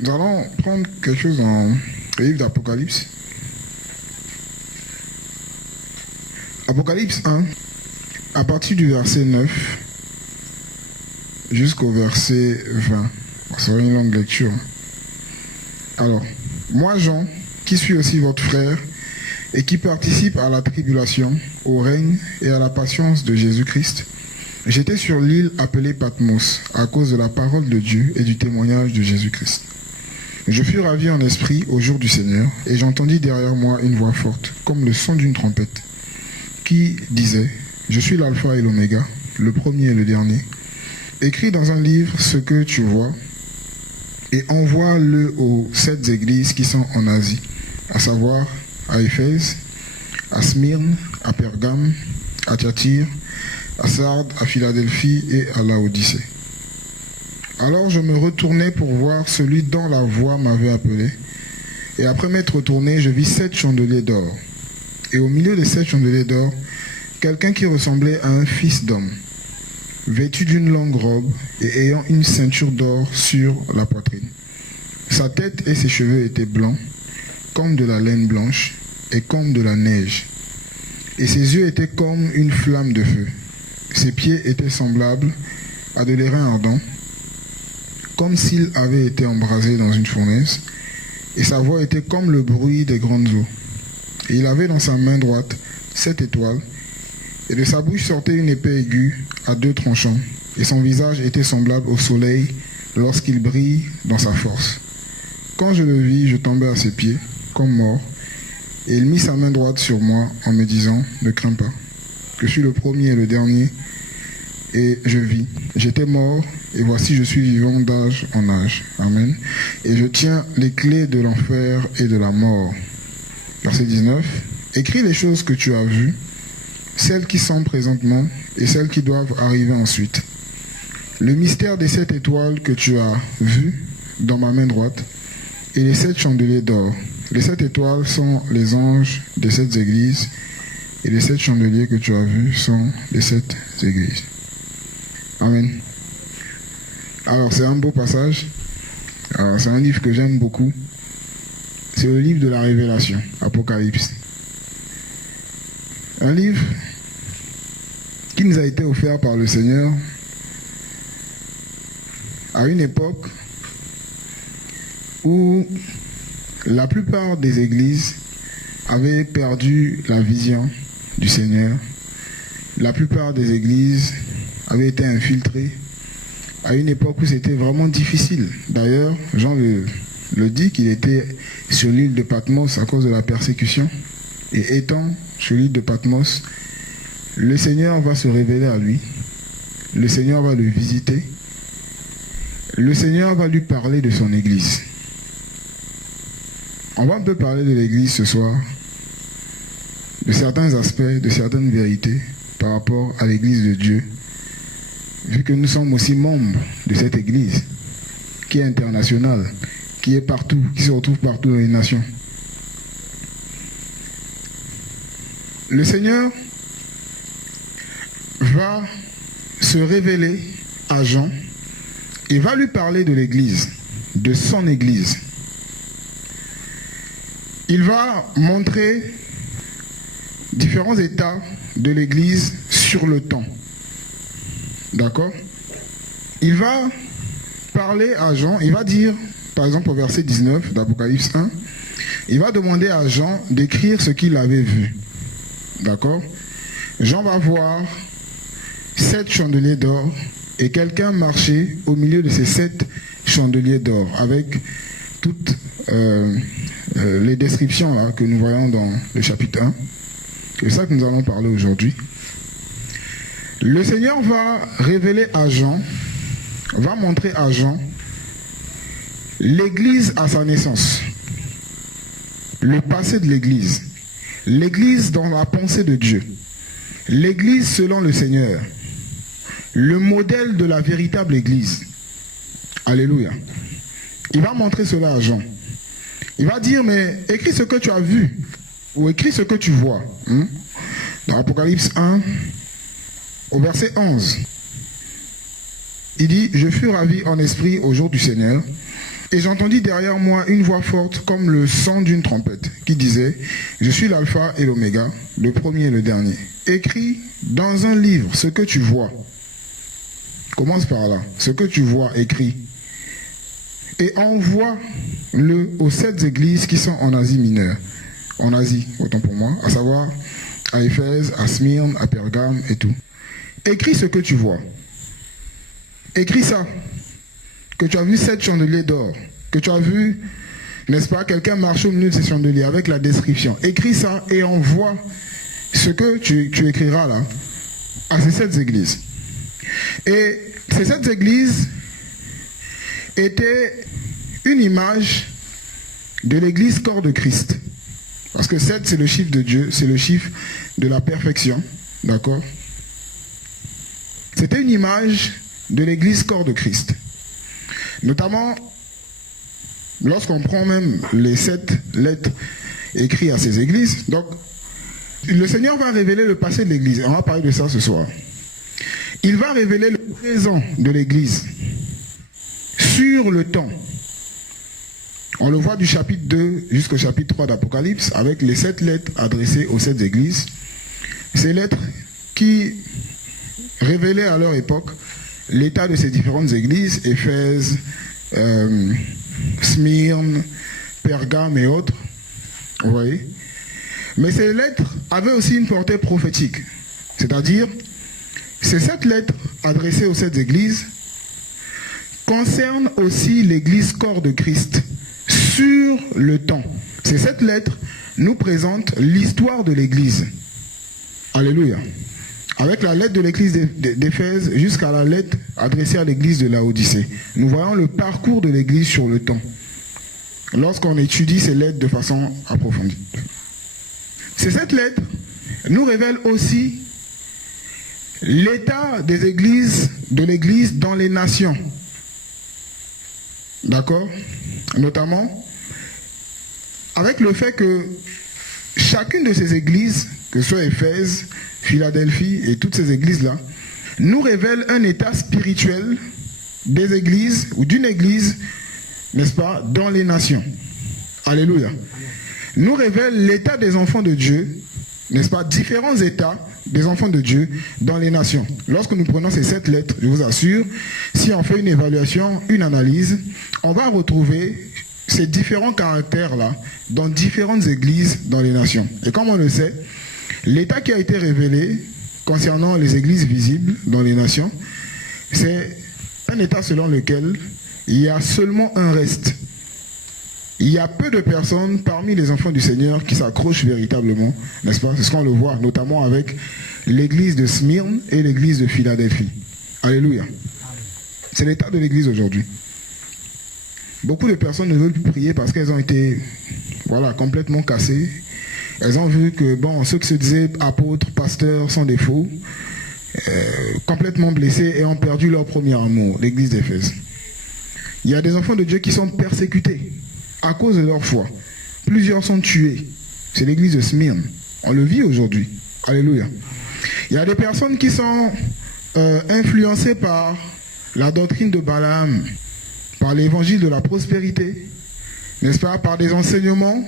Nous allons prendre quelque chose dans le livre d'Apocalypse. Apocalypse 1, à partir du verset 9 jusqu'au verset 20. Ça sera une longue lecture. Alors, moi Jean, qui suis aussi votre frère, et qui participe à la tribulation, au règne et à la patience de Jésus-Christ, j'étais sur l'île appelée Patmos, à cause de la parole de Dieu et du témoignage de Jésus-Christ. Je fus ravi en esprit au jour du Seigneur, et j'entendis derrière moi une voix forte, comme le son d'une trompette, qui disait, « Je suis l'alpha et l'oméga, le premier et le dernier. Écris dans un livre ce que tu vois, et envoie-le aux 7 églises qui sont en Asie, à savoir à Éphèse, à Smyrne, à Pergame, à Thyatire, à Sardes, à Philadelphie et à Laodicée. » Alors je me retournai pour voir celui dont la voix m'avait appelé, et après m'être retourné, je vis 7 chandeliers d'or. Et au milieu des 7 chandeliers d'or, quelqu'un qui ressemblait à un fils d'homme, vêtu d'une longue robe et ayant une ceinture d'or sur la poitrine. Sa tête et ses cheveux étaient blancs, comme de la laine blanche et comme de la neige. Et ses yeux étaient comme une flamme de feu. Ses pieds étaient semblables à de l'airain ardent, comme s'il avait été embrasé dans une fournaise, et sa voix était comme le bruit des grandes eaux. Et il avait dans sa main droite 7 étoiles, et de sa bouche sortait une épée aiguë à 2 tranchants, et son visage était semblable au soleil lorsqu'il brille dans sa force. Quand je le vis, je tombai à ses pieds, comme mort, et il mit sa main droite sur moi en me disant, « Ne crains pas, je suis le premier et le dernier, et je vis. J'étais mort, et voici je suis vivant d'âge en âge. » Amen. Et je tiens les clés de l'enfer et de la mort. Verset 19. Écris les choses que tu as vues, celles qui sont présentement et celles qui doivent arriver ensuite. Le mystère des 7 étoiles que tu as vues dans ma main droite et les 7 chandeliers d'or. Les 7 étoiles sont les anges des 7 églises et les 7 chandeliers que tu as vus sont les 7 églises. Amen. Alors c'est un beau passage. Alors, c'est un livre que j'aime beaucoup. C'est le livre de la Révélation, Apocalypse. Un livre qui nous a été offert par le Seigneur à une époque où la plupart des églises avaient perdu la vision du Seigneur. La plupart des églises avaient été infiltrées à une époque où c'était vraiment difficile. D'ailleurs, Jean le dit qu'il était sur l'île de Patmos à cause de la persécution. Et étant sur l'île de Patmos, le Seigneur va se révéler à lui. Le Seigneur va le visiter. Le Seigneur va lui parler de son église. On va un peu parler de l'église ce soir, de certains aspects, de certaines vérités par rapport à l'église de Dieu, vu que nous sommes aussi membres de cette église qui est internationale, qui est partout, qui se retrouve partout dans les nations. Le Seigneur va se révéler à Jean et va lui parler de l'église, de son église. Il va montrer différents états de l'église sur le temps. D'accord? Il va parler à Jean, il va dire, par exemple au verset 19 d'Apocalypse 1, il va demander à Jean d'écrire ce qu'il avait vu. D'accord? Jean va voir 7 chandeliers d'or et quelqu'un marcher au milieu de ces 7 chandeliers d'or avec toutes les descriptions là, que nous voyons dans le chapitre 1. C'est ça que nous allons parler aujourd'hui. Le Seigneur va révéler à Jean, va montrer à Jean l'église à sa naissance, le passé de l'église, l'église dans la pensée de Dieu, l'église selon le Seigneur, le modèle de la véritable église. Alléluia. Il va montrer cela à Jean. Il va dire, mais écris ce que tu as vu, ou écris ce que tu vois. Dans Apocalypse 1, au verset 11, il dit, « Je fus ravi en esprit au jour du Seigneur, Et j'entendis derrière moi une voix forte comme le son d'une trompette qui disait « Je suis l'alpha et l'oméga, le premier et le dernier. Écris dans un livre ce que tu vois. » Commence par là. Ce que tu vois, écris. Et envoie-le aux 7 églises qui sont en Asie mineure. En Asie, autant pour moi, à savoir à Éphèse, à Smyrne, à Pergame et tout. Écris ce que tu vois. Écris ça. Que tu as vu 7 chandeliers d'or. Que tu as vu, n'est-ce pas, quelqu'un marcher au milieu de ces chandeliers avec la description. Écris ça et envoie ce que tu écriras là à ces 7 églises. Et ces 7 églises étaient une image de l'église corps de Christ. Parce que 7, c'est le chiffre de Dieu, c'est le chiffre de la perfection. D'accord? C'était une image de l'église corps de Christ. Notamment, lorsqu'on prend même les 7 lettres écrites à ces églises, donc le Seigneur va révéler le passé de l'église. On va parler de ça ce soir. Il va révéler le présent de l'église sur le temps. On le voit du chapitre 2 jusqu'au chapitre 3 d'Apocalypse avec les 7 lettres adressées aux 7 églises. Ces lettres qui révélaient à leur époque l'état de ces différentes églises, Éphèse, Smyrne, Pergame et autres. Vous voyez? Mais ces lettres avaient aussi une portée prophétique. C'est-à-dire, ces 7 lettres adressées aux 7 églises concernent aussi l'église corps de Christ sur le temps. Ces 7 lettres nous présentent l'histoire de l'église. Alléluia. Avec la lettre de l'église d'Éphèse jusqu'à la lettre adressée à l'église de Laodicée. Nous voyons le parcours de l'église sur le temps. Lorsqu'on étudie ces lettres de façon approfondie. Ces 7 lettres nous révèlent aussi l'état des églises, de l'église dans les nations. D'accord? Notamment avec le fait que chacune de ces églises, que ce soit Éphèse, Philadelphie et toutes ces églises-là, nous révèlent un état spirituel des églises ou d'une église, n'est-ce pas, dans les nations. Alléluia. Nous révèlent l'état des enfants de Dieu, n'est-ce pas, différents états des enfants de Dieu dans les nations. Lorsque nous prenons ces 7 lettres, je vous assure, si on fait une évaluation, une analyse, on va retrouver ces différents caractères-là dans différentes églises dans les nations. Et comme on le sait, l'état qui a été révélé concernant les églises visibles dans les nations, c'est un état selon lequel il y a seulement un reste. Il y a peu de personnes parmi les enfants du Seigneur qui s'accrochent véritablement, n'est-ce pas? C'est ce qu'on le voit, notamment avec l'église de Smyrne et l'église de Philadelphie. Alléluia. C'est l'état de l'église aujourd'hui. Beaucoup de personnes ne veulent plus prier parce qu'elles ont été, voilà, complètement cassées. Elles ont vu que, bon, ceux qui se disaient apôtres, pasteurs sont des faux, complètement blessés et ont perdu leur premier amour, l'église d'Éphèse. Il y a des enfants de Dieu qui sont persécutés à cause de leur foi. Plusieurs sont tués. C'est l'église de Smyrne. On le vit aujourd'hui. Alléluia. Il y a des personnes qui sont influencées par la doctrine de Balaam, par l'évangile de la prospérité, n'est-ce pas, par des enseignements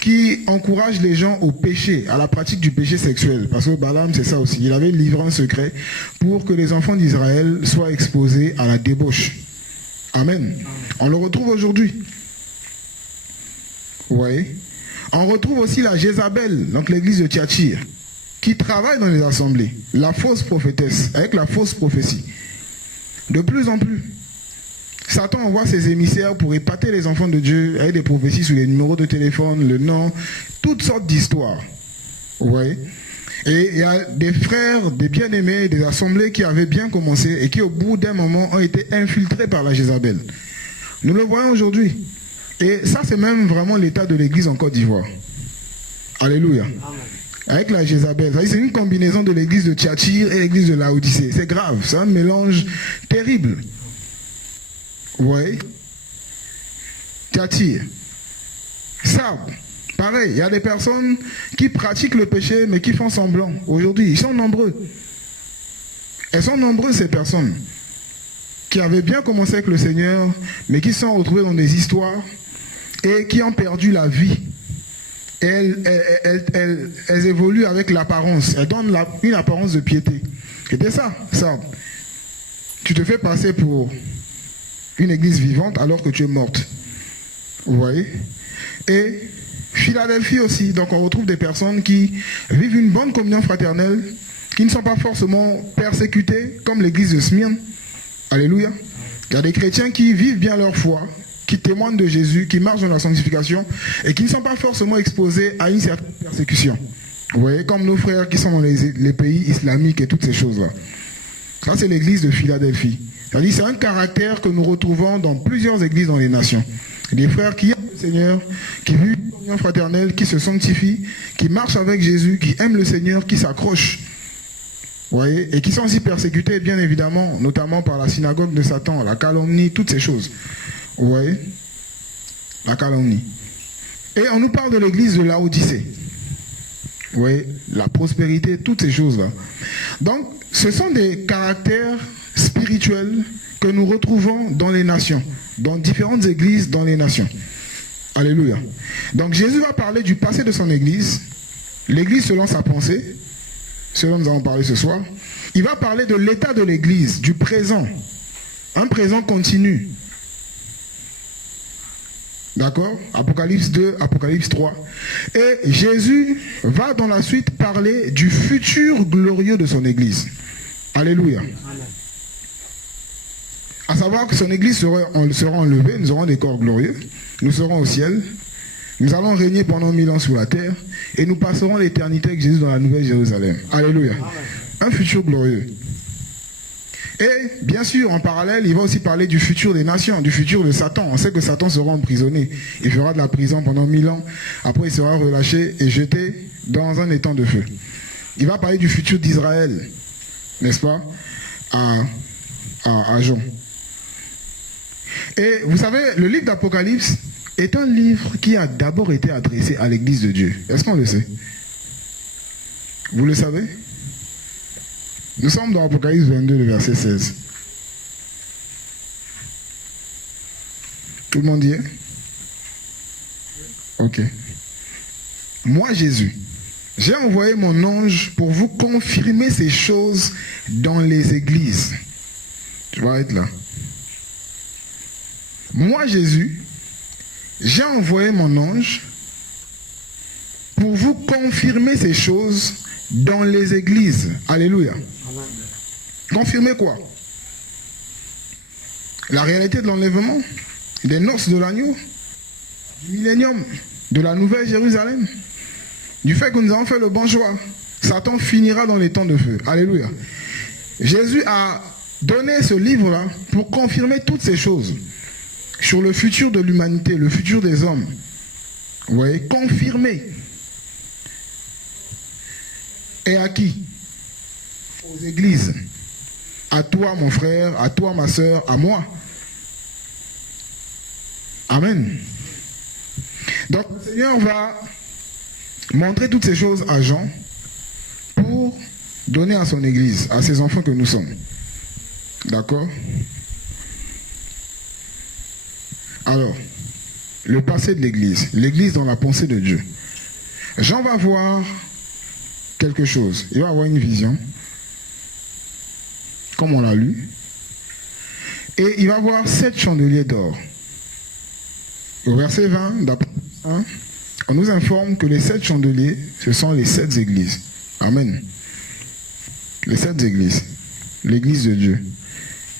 qui encouragent les gens au péché, à la pratique du péché sexuel. Parce que Balaam, c'est ça aussi. Il avait livré un secret pour que les enfants d'Israël soient exposés à la débauche. Amen. On le retrouve aujourd'hui. Vous voyez? On retrouve aussi la Jézabel, donc l'église de Thyatire, qui travaille dans les assemblées. La fausse prophétesse, avec la fausse prophétie. De plus en plus. Satan envoie ses émissaires pour épater les enfants de Dieu avec des prophéties sous les numéros de téléphone, le nom, toutes sortes d'histoires. Vous voyez? Et il y a des frères, des bien-aimés, des assemblées qui avaient bien commencé et qui au bout d'un moment ont été infiltrés par la Jézabel. Nous le voyons aujourd'hui. Et ça, c'est même vraiment l'état de l'église en Côte d'Ivoire. Alléluia. Amen. Avec la Jézabel. C'est une combinaison de l'église de Thyatire et l'église de Laodicée. C'est grave, c'est un mélange terrible. Vous voyez? Thyatire. Ça, pareil, il y a des personnes qui pratiquent le péché mais qui font semblant. Aujourd'hui, ils sont nombreux. Elles sont nombreuses ces personnes qui avaient bien commencé avec le Seigneur, mais qui se sont retrouvés dans des histoires et qui ont perdu la vie. Et elles évoluent avec l'apparence. Elles donnent une apparence de piété. C'était ça. Tu te fais passer pour une église vivante alors que tu es morte. Vous voyez? Et Philadelphie aussi. Donc on retrouve des personnes qui vivent une bonne communion fraternelle, qui ne sont pas forcément persécutées, comme l'église de Smyrne. Alléluia. Il y a des chrétiens qui vivent bien leur foi, qui témoignent de Jésus, qui marchent dans la sanctification et qui ne sont pas forcément exposés à une certaine persécution. Vous voyez, comme nos frères qui sont dans les pays islamiques et toutes ces choses-là. Ça, c'est l'église de Philadelphie. C'est-à-dire, c'est un caractère que nous retrouvons dans plusieurs églises dans les nations. Des frères qui aiment le Seigneur, qui vivent une communion fraternelle, qui se sanctifient, qui marchent avec Jésus, qui aiment le Seigneur, qui s'accrochent. Vous voyez, et qui sont aussi persécutés, bien évidemment, notamment par la synagogue de Satan, la calomnie, toutes ces choses. Vous voyez, la calomnie. Et on nous parle de l'église de Laodicée. Vous voyez, la prospérité, toutes ces choses-là. Donc, ce sont des caractères spirituels que nous retrouvons dans les nations, dans différentes églises dans les nations. Alléluia. Donc, Jésus va parler du passé de son église, l'église selon sa pensée, ce dont nous allons parler ce soir. Il va parler de l'état de l'église, du présent, un présent continu. D'accord? Apocalypse 2, Apocalypse 3. Et Jésus va dans la suite parler du futur glorieux de son église. Alléluia. À savoir que son église sera enlevée, nous aurons des corps glorieux, nous serons au ciel, nous allons régner pendant 1000 ans sur la terre et nous passerons l'éternité avec Jésus dans la nouvelle Jérusalem. Alléluia. Un futur glorieux. Et bien sûr, en parallèle, il va aussi parler du futur des nations, du futur de Satan. On sait que Satan sera emprisonné. Il fera de la prison pendant 1000 ans. Après, il sera relâché et jeté dans un étang de feu. Il va parler du futur d'Israël, n'est-ce pas, à Jean. Et vous savez, le livre d'Apocalypse est un livre qui a d'abord été adressé à l'église de Dieu. Est-ce qu'on le sait? Vous le savez? Nous sommes dans Apocalypse 22, le verset 16. Tout le monde y est? Ok. Moi, Jésus, j'ai envoyé mon ange pour vous confirmer ces choses dans les églises. Tu vas être là. Moi, Jésus, j'ai envoyé mon ange pour vous confirmer ces choses dans les églises. Alléluia. Confirmer quoi? La réalité de l'enlèvement, des noces de l'agneau, du millénium, de la nouvelle Jérusalem, du fait que nous avons fait le bon choix. Satan finira dans les temps de feu. Alléluia. Jésus a donné ce livre-là pour confirmer toutes ces choses sur le futur de l'humanité, le futur des hommes. Vous voyez, confirmer. Et à qui? Aux églises. À toi, mon frère, à toi, ma soeur, à moi. Amen. Donc, le Seigneur va montrer toutes ces choses à Jean pour donner à son église, à ses enfants que nous sommes. D'accord? Alors, le passé de l'église, l'église dans la pensée de Dieu. Jean va voir quelque chose. Il va avoir une vision, comme on l'a lu, et il va voir 7 chandeliers d'or. Au verset 20 d'Apocalypse 1, on nous informe que les 7 chandeliers, ce sont les 7 églises. Amen. Les 7 églises. L'église de Dieu.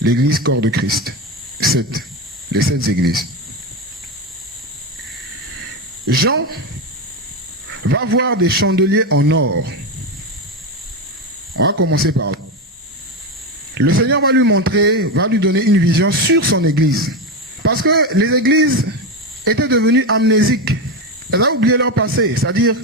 L'église corps de Christ. 7. Les 7 églises. Jean va voir des chandeliers en or. On va commencer par là. Le Seigneur va lui montrer, va lui donner une vision sur son église. Parce que les églises étaient devenues amnésiques. Elles ont oublié leur passé. C'est-à-dire,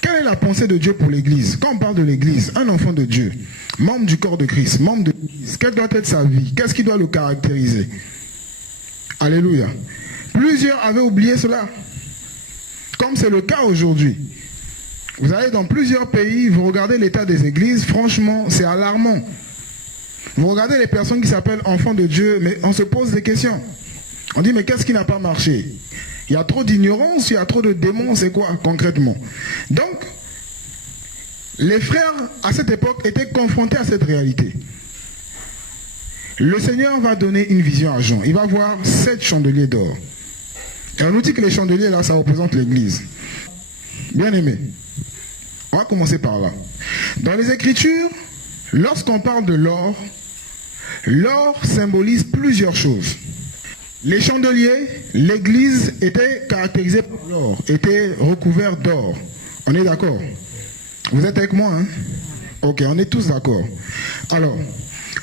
quelle est la pensée de Dieu pour l'église? Quand on parle de l'église, un enfant de Dieu, membre du corps de Christ, membre de l'église, quelle doit être sa vie? Qu'est-ce qui doit le caractériser? Alléluia. Plusieurs avaient oublié cela. Comme c'est le cas aujourd'hui. Vous allez dans plusieurs pays, vous regardez l'état des églises, franchement, c'est alarmant. Vous regardez les personnes qui s'appellent enfants de Dieu, mais on se pose des questions. On dit, mais qu'est-ce qui n'a pas marché? Il y a trop d'ignorance, il y a trop de démons, c'est quoi concrètement? Donc, les frères à cette époque étaient confrontés à cette réalité. Le Seigneur va donner une vision à Jean. Il va voir 7 chandeliers d'or. Et on nous dit que les chandeliers là, ça représente l'église. Bien aimé, on va commencer par là. Dans les Écritures, lorsqu'on parle de l'or, l'or symbolise plusieurs choses. Les chandeliers, l'église était caractérisée par l'or, était recouverte d'or. On est d'accord? Vous êtes avec moi, hein? Ok, on est tous d'accord. Alors,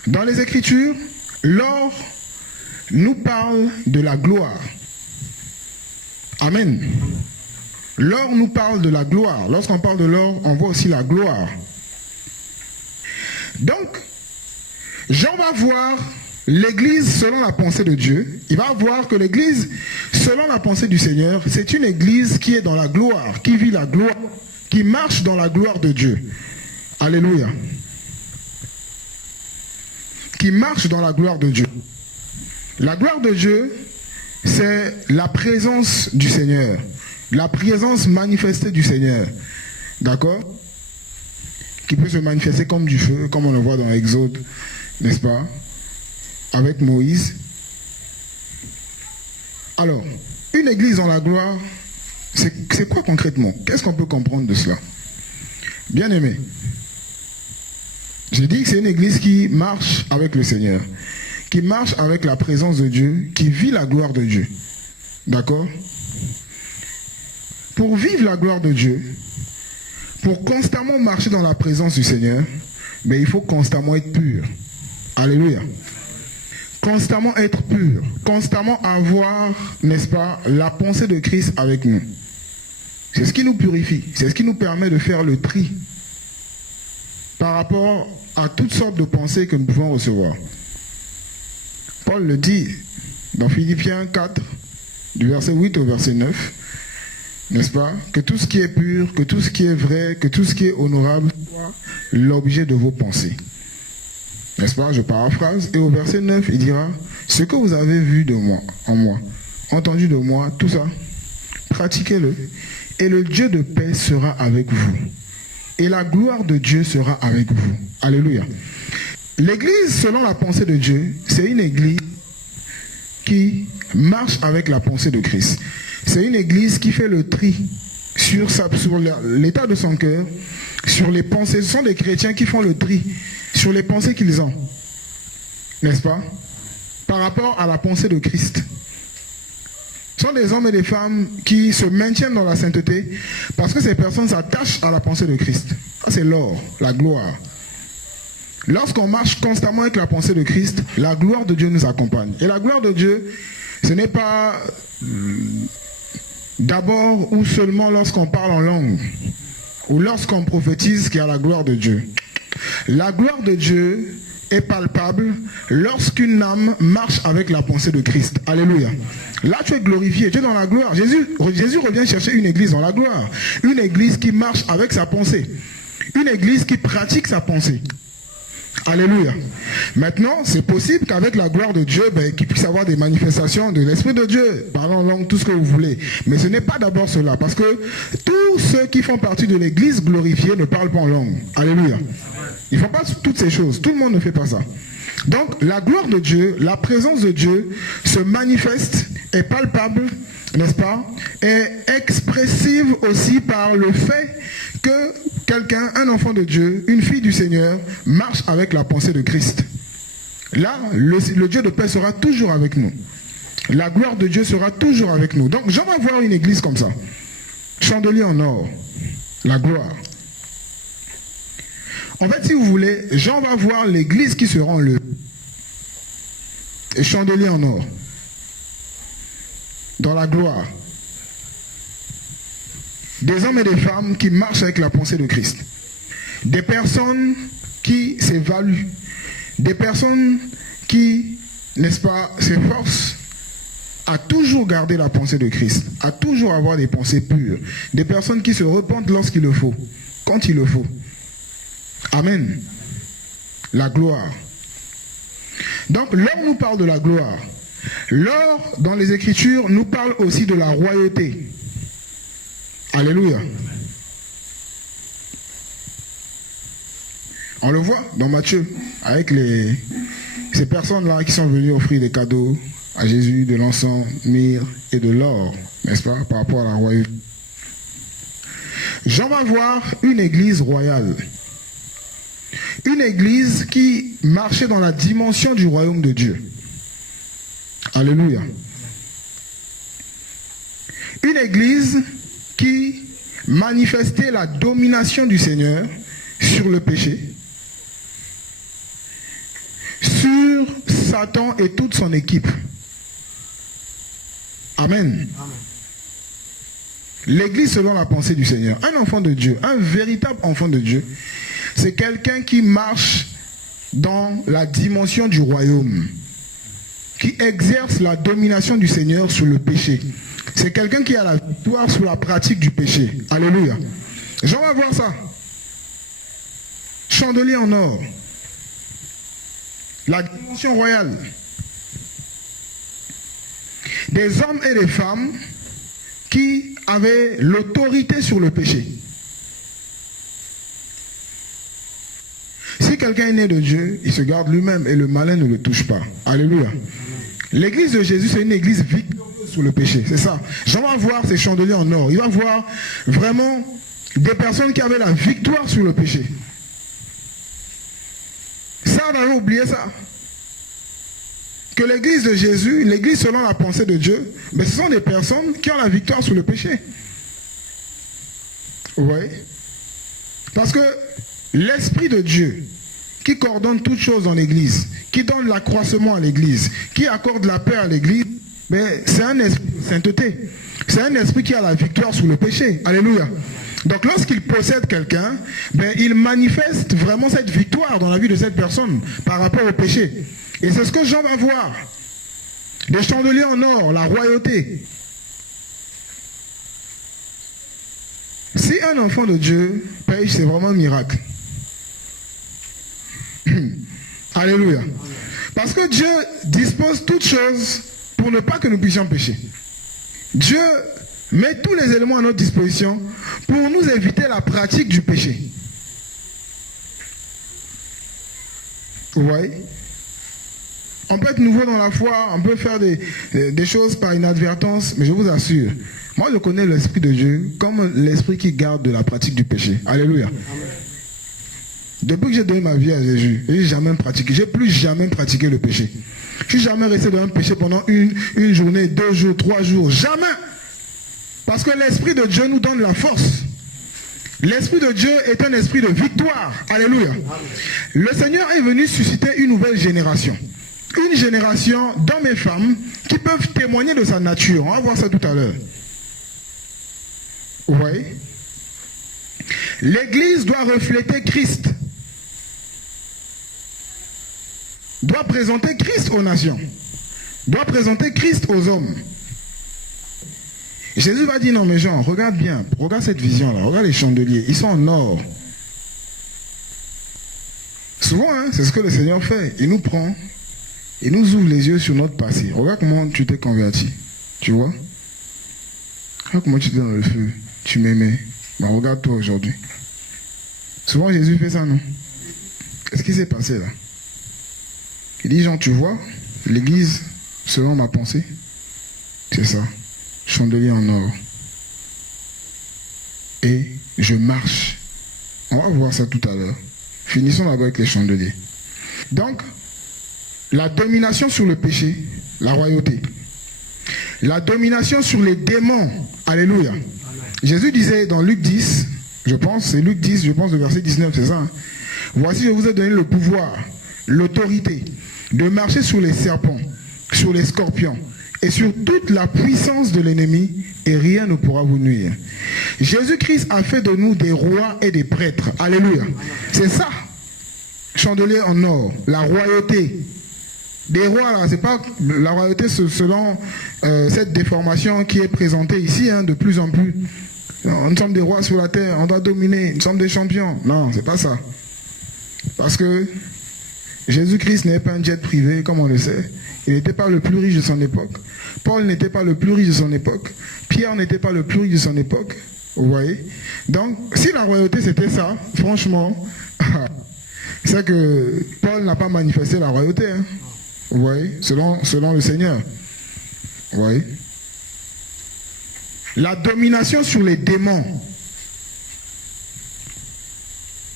dans les Écritures, l'or nous parle de la gloire. Amen. L'or nous parle de la gloire. Lorsqu'on parle de l'or, on voit aussi la gloire. Donc, Jean va voir l'église selon la pensée de Dieu. Il va voir que l'église, selon la pensée du Seigneur, c'est une église qui est dans la gloire, qui vit la gloire, qui marche dans la gloire de Dieu. Alléluia. Qui marche dans la gloire de Dieu. La gloire de Dieu, c'est la présence du Seigneur. La présence manifestée du Seigneur. D'accord? Qui peut se manifester comme du feu, comme on le voit dans Exode, n'est-ce pas? Avec Moïse. Alors, une église dans la gloire, c'est quoi concrètement? Qu'est-ce qu'on peut comprendre de cela? Bien aimé, j'ai dit que c'est une église qui marche avec le Seigneur, qui marche avec la présence de Dieu, qui vit la gloire de Dieu. D'accord? Pour vivre la gloire de Dieu, pour constamment marcher dans la présence du Seigneur, mais il faut constamment être pur. Alléluia. Constamment être pur, constamment avoir, n'est-ce pas, la pensée de Christ avec nous. C'est ce qui nous purifie, c'est ce qui nous permet de faire le tri par rapport à toutes sortes de pensées que nous pouvons recevoir. Paul le dit dans Philippiens 4, du verset 8 au verset 9, n'est-ce pas, que tout ce qui est pur, que tout ce qui est vrai, que tout ce qui est honorable soit l'objet de vos pensées. N'est-ce pas? Je paraphrase. Et au verset 9, il dira, ce que vous avez vu de moi, en moi, entendu de moi, tout ça, pratiquez-le. Et le Dieu de paix sera avec vous. Et la gloire de Dieu sera avec vous. Alléluia. L'église, selon la pensée de Dieu, c'est une église qui marche avec la pensée de Christ. C'est une église qui fait le tri sur l'état de son cœur, sur les pensées. Ce sont des chrétiens qui font le tri sur les pensées qu'ils ont, n'est-ce pas, par rapport à la pensée de Christ. Ce sont des hommes et des femmes qui se maintiennent dans la sainteté parce que ces personnes s'attachent à la pensée de Christ. Ça, c'est l'or, la gloire. Lorsqu'on marche constamment avec la pensée de Christ, la gloire de Dieu nous accompagne. Et la gloire de Dieu, ce n'est pas d'abord ou seulement lorsqu'on parle en langue ou lorsqu'on prophétise qu'il y a la gloire de Dieu. La gloire de Dieu est palpable lorsqu'une âme marche avec la pensée de Christ. Alléluia. Là, tu es glorifié, tu es dans la gloire. Jésus revient chercher une église dans la gloire. Une église qui marche avec sa pensée. Une église qui pratique sa pensée. Alléluia. Maintenant, c'est possible qu'avec la gloire de Dieu, qu'il puisse y avoir des manifestations de l'Esprit de Dieu, parlant en langue, tout ce que vous voulez. Mais ce n'est pas d'abord cela, parce que tous ceux qui font partie de l'église glorifiée ne parlent pas en langue. Alléluia. Ils ne font pas toutes ces choses. Tout le monde ne fait pas ça. Donc, la gloire de Dieu, la présence de Dieu se manifeste, est palpable, n'est-ce pas, est expressive aussi par le fait que quelqu'un, un enfant de Dieu, une fille du Seigneur, marche avec la pensée de Christ. Là, le Dieu de paix sera toujours avec nous. La gloire de Dieu sera toujours avec nous. Donc, Jean va voir une église comme ça. Chandelier en or, la gloire. En fait, si vous voulez, Jean va voir l'église qui sera en le et chandelier en or, dans la gloire. Des hommes et des femmes qui marchent avec la pensée de Christ. Des personnes qui s'évaluent. Des personnes qui, n'est-ce pas, s'efforcent à toujours garder la pensée de Christ, à toujours avoir des pensées pures. Des personnes qui se repentent lorsqu'il le faut, quand il le faut. Amen. La gloire. Donc l'or nous parle de la gloire. L'or, dans les Écritures, nous parle aussi de la royauté. Alléluia. On le voit dans Matthieu, avec ces personnes-là qui sont venues offrir des cadeaux à Jésus, de l'encens, myrrhe et de l'or, n'est-ce pas, par rapport à la royauté. Jean va voir une église royale. Une église qui marchait dans la dimension du royaume de Dieu. Alléluia. Une église qui manifestait la domination du Seigneur sur le péché, sur Satan et toute son équipe. Amen. L'église selon la pensée du Seigneur. Un enfant de Dieu, un véritable enfant de Dieu, c'est quelqu'un qui marche dans la dimension du royaume, qui exerce la domination du Seigneur sur le péché. C'est quelqu'un qui a la victoire sur la pratique du péché. Alléluia. Jean va voir ça. Chandelier en or. La dimension royale. Des hommes et des femmes qui avaient l'autorité sur le péché. Si quelqu'un est né de Dieu, il se garde lui-même et le malin ne le touche pas. Alléluia. L'église de Jésus, c'est une église victorieuse sur le péché. C'est ça. Jean va voir ces chandeliers en or. Il va voir vraiment des personnes qui avaient la victoire sur le péché. Ça, on avait oublié ça. Que l'église de Jésus, l'église selon la pensée de Dieu, mais ce sont des personnes qui ont la victoire sur le péché. Vous voyez? Parce que l'Esprit de Dieu, qui coordonne toutes choses dans l'église, qui donne l'accroissement à l'église, qui accorde la paix à l'église, c'est un esprit de sainteté. C'est un esprit qui a la victoire sur le péché. Alléluia. Donc lorsqu'il possède quelqu'un, il manifeste vraiment cette victoire dans la vie de cette personne par rapport au péché. Et c'est ce que Jean va voir. Des chandeliers en or, la royauté. Si un enfant de Dieu pêche, c'est vraiment un miracle. Alléluia. Parce que Dieu dispose toutes choses pour ne pas que nous puissions pécher. Dieu met tous les éléments à notre disposition pour nous éviter la pratique du péché. Vous voyez? On peut être nouveau dans la foi, on peut faire des choses par inadvertance, mais je vous assure, moi je connais l'Esprit de Dieu comme l'Esprit qui garde de la pratique du péché. Alléluia. Depuis que j'ai donné ma vie à Jésus, j'ai plus jamais pratiqué le péché. Je ne suis jamais resté dans un péché pendant une journée, 2 jours, 3 jours. Jamais. Parce que l'Esprit de Dieu nous donne la force. L'Esprit de Dieu est un esprit de victoire. Alléluia. Le Seigneur est venu susciter une nouvelle génération. Une génération d'hommes et femmes qui peuvent témoigner de sa nature. On va voir ça tout à l'heure. Vous voyez? L'Église doit refléter Christ. Doit présenter Christ aux nations. Doit présenter Christ aux hommes. Jésus va dire, non mais Jean, regarde bien, regarde cette vision-là, regarde les chandeliers, ils sont en or. Souvent, c'est ce que le Seigneur fait. Il nous prend, il nous ouvre les yeux sur notre passé. Regarde comment tu t'es converti, tu vois. Regarde comment tu étais dans le feu, tu m'aimais. Regarde-toi aujourd'hui. Souvent, Jésus fait ça, non? Qu'est-ce qui s'est passé là? Il dit, Jean, tu vois, l'église, selon ma pensée, c'est ça. Chandelier en or. Et je marche. On va voir ça tout à l'heure. Finissons d'abord avec les chandeliers. Donc, la domination sur le péché, la royauté. La domination sur les démons. Alléluia. Amen. Jésus disait dans Luc 10, je pense, c'est Luc 10, je pense, le verset 19, c'est ça. Voici, je vous ai donné le pouvoir, l'autorité de marcher sur les serpents, sur les scorpions et sur toute la puissance de l'ennemi, et rien ne pourra vous nuire. Jésus-Christ a fait de nous des rois et des prêtres. Alléluia. C'est ça. Chandelier en or, la royauté. Des rois, là, c'est pas la royauté selon cette déformation qui est présentée ici, de plus en plus. Nous sommes des rois sur la terre, on doit dominer, nous sommes des champions. Non, c'est pas ça. Parce que Jésus-Christ n'est pas un jet privé, comme on le sait. Il n'était pas le plus riche de son époque. Paul n'était pas le plus riche de son époque. Pierre n'était pas le plus riche de son époque. Vous voyez? Donc, si la royauté c'était ça, franchement, c'est que Paul n'a pas manifesté la royauté. Hein. Vous voyez? Selon le Seigneur. Vous voyez? La domination sur les démons.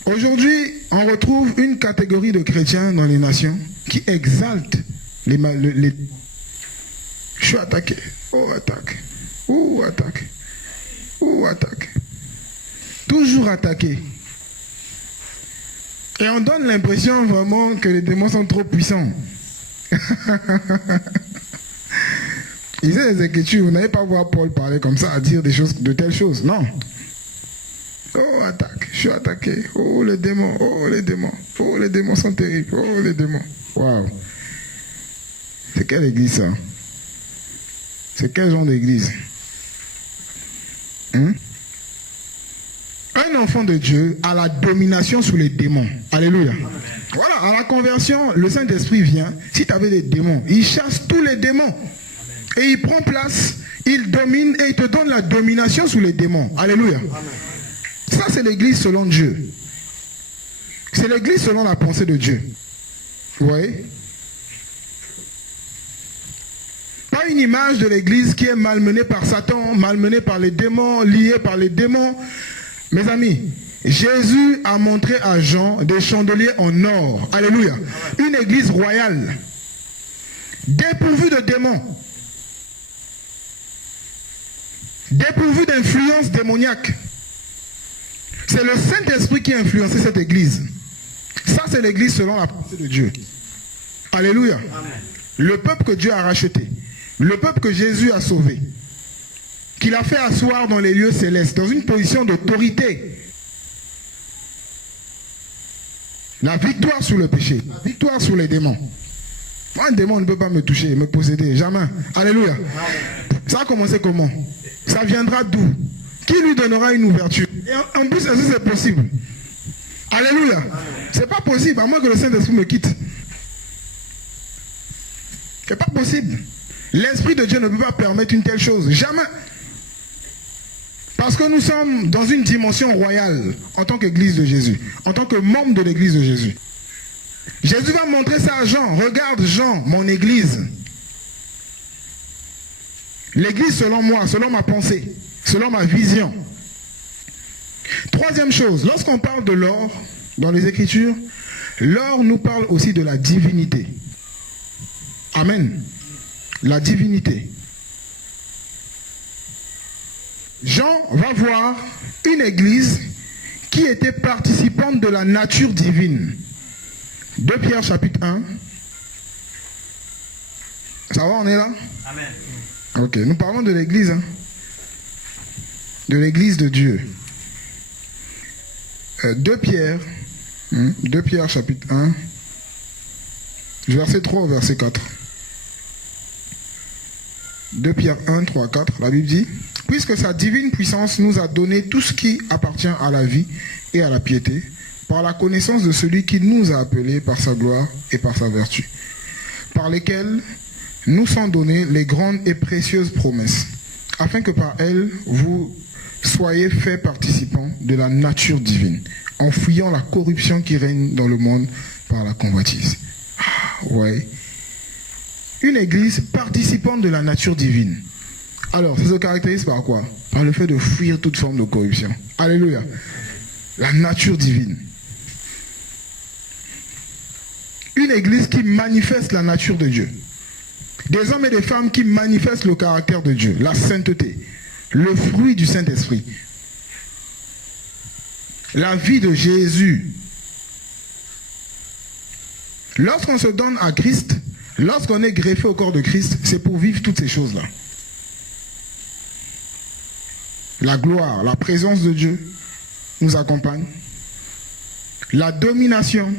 Aujourd'hui, on retrouve une catégorie de chrétiens dans les nations qui exaltent les... Je suis attaqué. Oh, attaque. Oh, attaque. Oh, attaque. Toujours attaqué. Et on donne l'impression vraiment que les démons sont trop puissants. Il sait les Écritures, vous n'allez pas voir Paul parler comme ça, à dire des choses, de telles choses. Non. Oh, attaque, je suis attaqué. Oh, les démons, oh, les démons. Oh, les démons sont terribles. Oh, les démons. Waouh. C'est quelle église ça? C'est quel genre d'église? Un enfant de Dieu a la domination sur les démons. Alléluia. Voilà, à la conversion, le Saint-Esprit vient. Si tu avais des démons, il chasse tous les démons. Et il prend place, il domine et il te donne la domination sur les démons. Alléluia. Ça, c'est l'église selon Dieu. C'est l'église selon la pensée de Dieu. Vous voyez? Pas une image de l'église qui est malmenée par Satan, malmenée par les démons, liée par les démons. Mes amis, Jésus a montré à Jean des chandeliers en or. Alléluia. Une église royale, dépourvue de démons, dépourvue d'influence démoniaque. C'est le Saint-Esprit qui a influencé cette église. Ça, c'est l'église selon la pensée de Dieu. Alléluia. Amen. Le peuple que Dieu a racheté, le peuple que Jésus a sauvé, qu'il a fait asseoir dans les lieux célestes, dans une position d'autorité. La victoire sur le péché, la victoire sur les démons. Moi, un démon ne peut pas me toucher, me posséder, jamais. Alléluia. Ça a commencé comment? Ça viendra d'où? Qui lui donnera une ouverture? Et en plus, est-ce que c'est possible? Alléluia. C'est pas possible, à moins que le Saint-Esprit me quitte. C'est pas possible. L'Esprit de Dieu ne peut pas permettre une telle chose. Jamais. Parce que nous sommes dans une dimension royale en tant qu'Église de Jésus, en tant que membre de l'Église de Jésus. Jésus va montrer ça à Jean. Regarde Jean, mon Église. L'Église selon moi, selon ma pensée, selon ma vision. Troisième chose, lorsqu'on parle de l'or dans les Écritures, l'or nous parle aussi de la divinité. Amen. La divinité. Jean va voir une église qui était participante de la nature divine. 2 Pierre chapitre 1. Ça va, on est là? Amen. Ok, nous parlons de l'église. Hein? De l'église de Dieu. 2 Pierre. 2 Pierre chapitre 1. Verset 3 au verset 4. 2 Pierre 1, 3, 4, la Bible dit: puisque sa divine puissance nous a donné tout ce qui appartient à la vie et à la piété, par la connaissance de celui qui nous a appelés par sa gloire et par sa vertu, par lesquelles nous sont données les grandes et précieuses promesses, afin que par elles vous soyez faits participants de la nature divine, en fuyant la corruption qui règne dans le monde par la convoitise. Ah, ouais. Une église participante de la nature divine. Alors, ça se caractérise par quoi? Par le fait de fuir toute forme de corruption. Alléluia. La nature divine. Une église qui manifeste la nature de Dieu. Des hommes et des femmes qui manifestent le caractère de Dieu, la sainteté, le fruit du Saint-Esprit. La vie de Jésus. Lorsqu'on se donne à Christ, lorsqu'on est greffé au corps de Christ, c'est pour vivre toutes ces choses-là. La gloire, la présence de Dieu nous accompagne. La domination,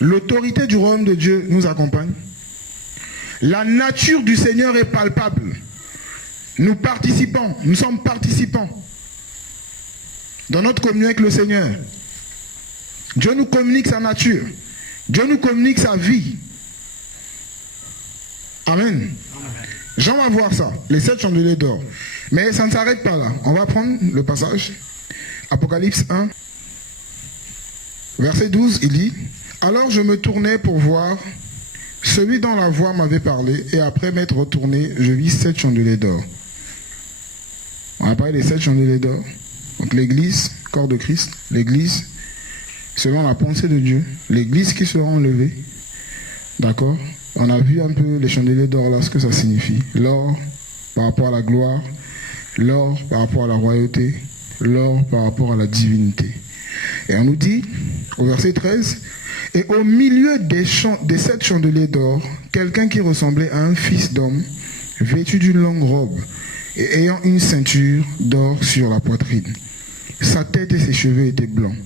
l'autorité du royaume de Dieu nous accompagne. La nature du Seigneur est palpable. Nous participons, nous sommes participants dans notre communion avec le Seigneur. Dieu nous communique sa nature. Dieu nous communique sa vie. Amen. Jean va voir ça, les 7 chandeliers d'or. Mais ça ne s'arrête pas là. On va prendre le passage. Apocalypse 1, verset 12, il dit « Alors je me tournai pour voir celui dont la voix m'avait parlé, et après m'être retourné, je vis 7 chandeliers d'or. » On a parlé des 7 chandeliers d'or. Donc l'église, corps de Christ, l'église, selon la pensée de Dieu, l'église qui sera enlevée. D'accord? On a vu un peu les chandeliers d'or là, ce que ça signifie. L'or par rapport à la gloire, l'or par rapport à la royauté, l'or par rapport à la divinité. Et on nous dit, au verset 13, « Et au milieu des 7 chandeliers d'or, quelqu'un qui ressemblait à un fils d'homme, vêtu d'une longue robe, et ayant une ceinture d'or sur la poitrine. Sa tête et ses cheveux étaient blancs,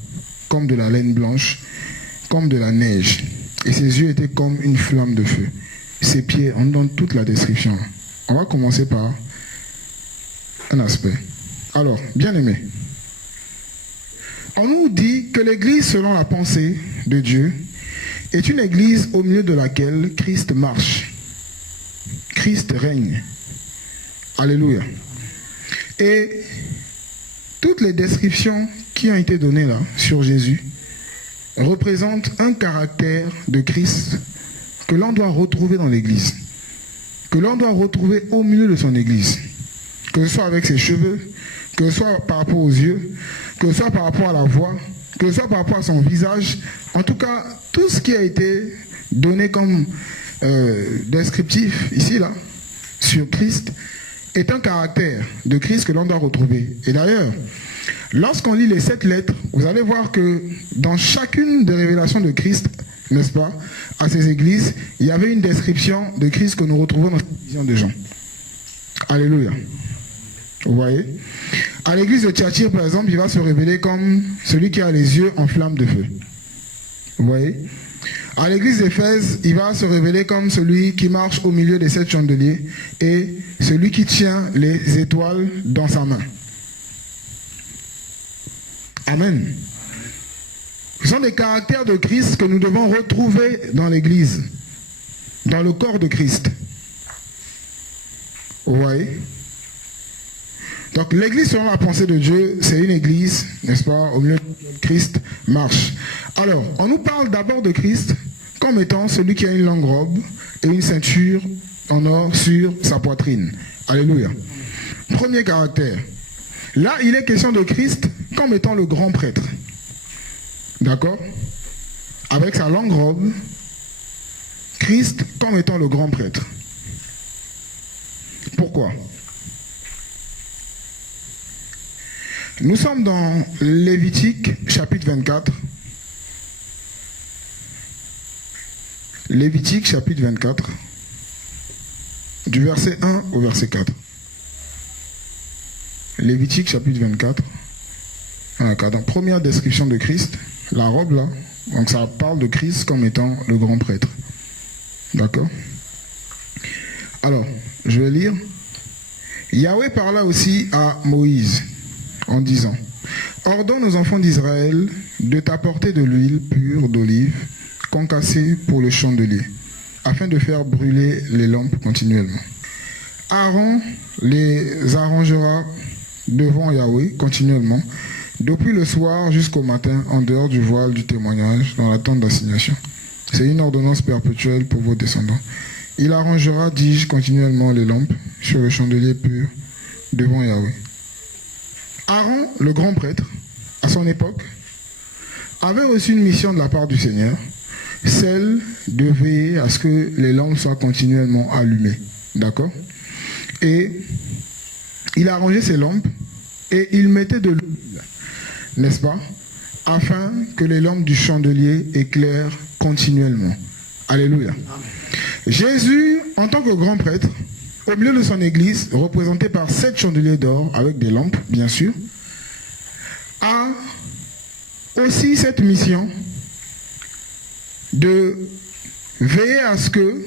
comme de la laine blanche, comme de la neige. Et ses yeux étaient comme une flamme de feu. Ses pieds, on donne toute la description. On va commencer par un aspect. Alors, bien aimé, on nous dit que l'église, selon la pensée de Dieu, est une église au milieu de laquelle Christ marche. Christ règne. Alléluia. Et toutes les descriptions qui ont été données là sur Jésus représentent un caractère de Christ que l'on doit retrouver dans l'église, que l'on doit retrouver au milieu de son église, que ce soit avec ses cheveux, que ce soit par rapport aux yeux, que ce soit par rapport à la voix, que ce soit par rapport à son visage. En tout cas, tout ce qui a été donné comme descriptif ici là sur Christ est un caractère de Christ que l'on doit retrouver. Et d'ailleurs, lorsqu'on lit les 7 lettres, vous allez voir que dans chacune des révélations de Christ, n'est-ce pas, à ces églises, il y avait une description de Christ que nous retrouvons dans cette vision de Jean. Alléluia. Vous voyez? À l'église de Thyatire, par exemple, il va se révéler comme celui qui a les yeux en flamme de feu. Vous voyez? À l'église d'Éphèse, il va se révéler comme celui qui marche au milieu des 7 chandeliers et celui qui tient les étoiles dans sa main. Amen. Ce sont des caractères de Christ que nous devons retrouver dans l'église, dans le corps de Christ. Vous voyez? Donc l'église selon la pensée de Dieu, c'est une église, n'est-ce pas, au milieu de Christ marche. Alors, on nous parle d'abord de Christ comme étant celui qui a une longue robe et une ceinture en or sur sa poitrine. Alléluia. Premier caractère. Là, il est question de Christ comme étant le grand prêtre. D'accord? Avec sa longue robe, Christ comme étant le grand prêtre. Pourquoi? Nous sommes dans Lévitique chapitre 24. Lévitique chapitre 24, du verset 1 au verset 4. Lévitique chapitre 24. Donc, première description de Christ, la robe là. Donc ça parle de Christ comme étant le grand prêtre. D'accord? Alors, je vais lire. Yahweh parla aussi à Moïse en disant, « Ordonne aux enfants d'Israël de t'apporter de l'huile pure d'olive concassée pour le chandelier, afin de faire brûler les lampes continuellement. Aaron les arrangera devant Yahweh continuellement, depuis le soir jusqu'au matin, en dehors du voile du témoignage, dans la tente d'assignation. C'est une ordonnance perpétuelle pour vos descendants. Il arrangera, dis-je, continuellement les lampes sur le chandelier pur devant Yahweh. » Aaron, le grand prêtre, à son époque, avait reçu une mission de la part du Seigneur, celle de veiller à ce que les lampes soient continuellement allumées. D'accord? Et il arrangeait ces lampes et il mettait de l'huile, n'est-ce pas? Afin que les lampes du chandelier éclairent continuellement. Alléluia. Amen. Jésus, en tant que grand prêtre, au milieu de son église, représenté par 7 chandeliers d'or, avec des lampes, bien sûr, a aussi cette mission de veiller à ce que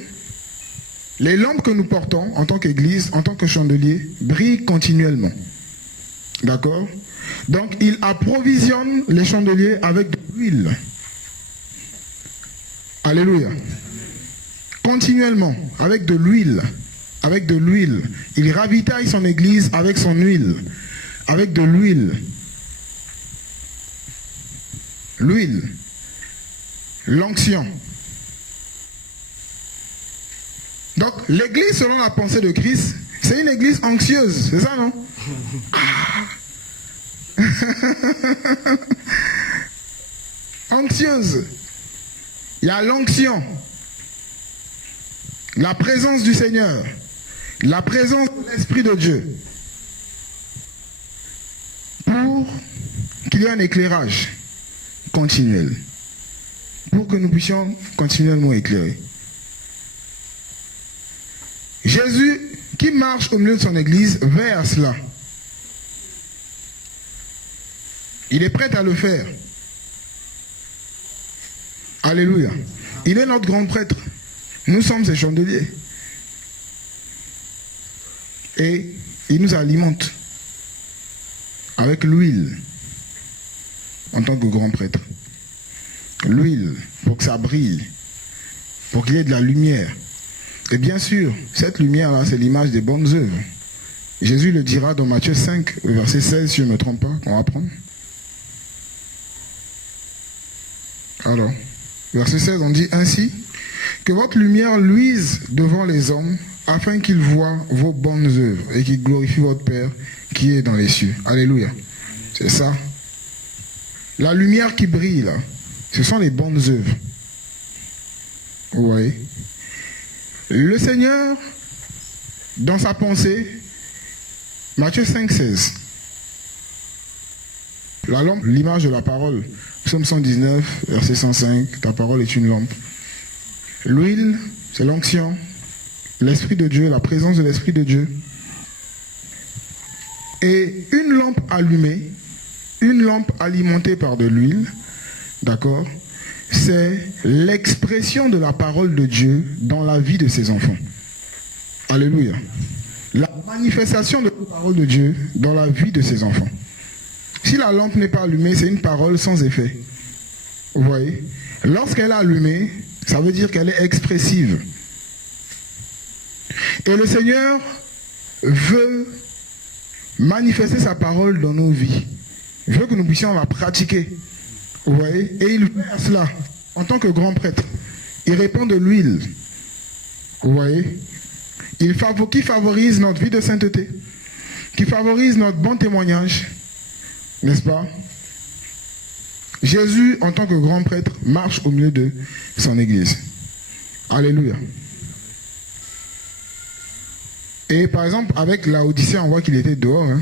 les lampes que nous portons en tant qu'église, en tant que chandelier, brillent continuellement. D'accord? Donc, il approvisionne les chandeliers avec de l'huile. Alléluia. Continuellement, avec de l'huile. Avec de l'huile. Il ravitaille son église avec son huile. Avec de l'huile. L'huile. L'onction. Donc, l'église, selon la pensée de Christ, c'est une église anxieuse. C'est ça, non? Anxieuse. Il y a l'onction. La présence du Seigneur. La présence de l'Esprit de Dieu. Pour qu'il y ait un éclairage continuel. Pour que nous puissions continuellement éclairer. Jésus, qui marche au milieu de son église, vers cela. Il est prêt à le faire. Alléluia. Il est notre grand prêtre. Nous sommes ses chandeliers. Et il nous alimente avec l'huile en tant que grand prêtre. L'huile pour que ça brille, pour qu'il y ait de la lumière. Et bien sûr, cette lumière-là, c'est l'image des bonnes œuvres. Jésus le dira dans Matthieu 5, verset 16, si je ne me trompe pas, qu'on va prendre. Alors, verset 16, on dit ainsi, que votre lumière luise devant les hommes, afin qu'ils voient vos bonnes œuvres et qu'ils glorifient votre Père qui est dans les cieux. Alléluia. C'est ça. La lumière qui brille là, ce sont les bonnes œuvres. Vous voyez? Le Seigneur, dans sa pensée, Matthieu 5, 16. La lampe, l'image de la parole. Psaume 119, verset 105, ta parole est une lampe. L'huile, c'est l'onction. L'Esprit de Dieu, la présence de l'Esprit de Dieu. Et une lampe allumée, une lampe alimentée par de l'huile, d'accord, c'est l'expression de la parole de Dieu dans la vie de ses enfants. Alléluia. La manifestation de la parole de Dieu dans la vie de ses enfants. Si la lampe n'est pas allumée, c'est une parole sans effet. Vous voyez? Lorsqu'elle est allumée, ça veut dire qu'elle est expressive. Et le Seigneur veut manifester sa parole dans nos vies. Il veut que nous puissions la pratiquer. Vous voyez? Et il fait cela en tant que grand prêtre. Il répand de l'huile. Vous voyez? Qui favorise notre vie de sainteté. Qui favorise notre bon témoignage. N'est-ce pas? Jésus, en tant que grand prêtre, marche au milieu de son église. Alléluia. Et par exemple, avec Laodicée, on voit qu'il était dehors. Hein.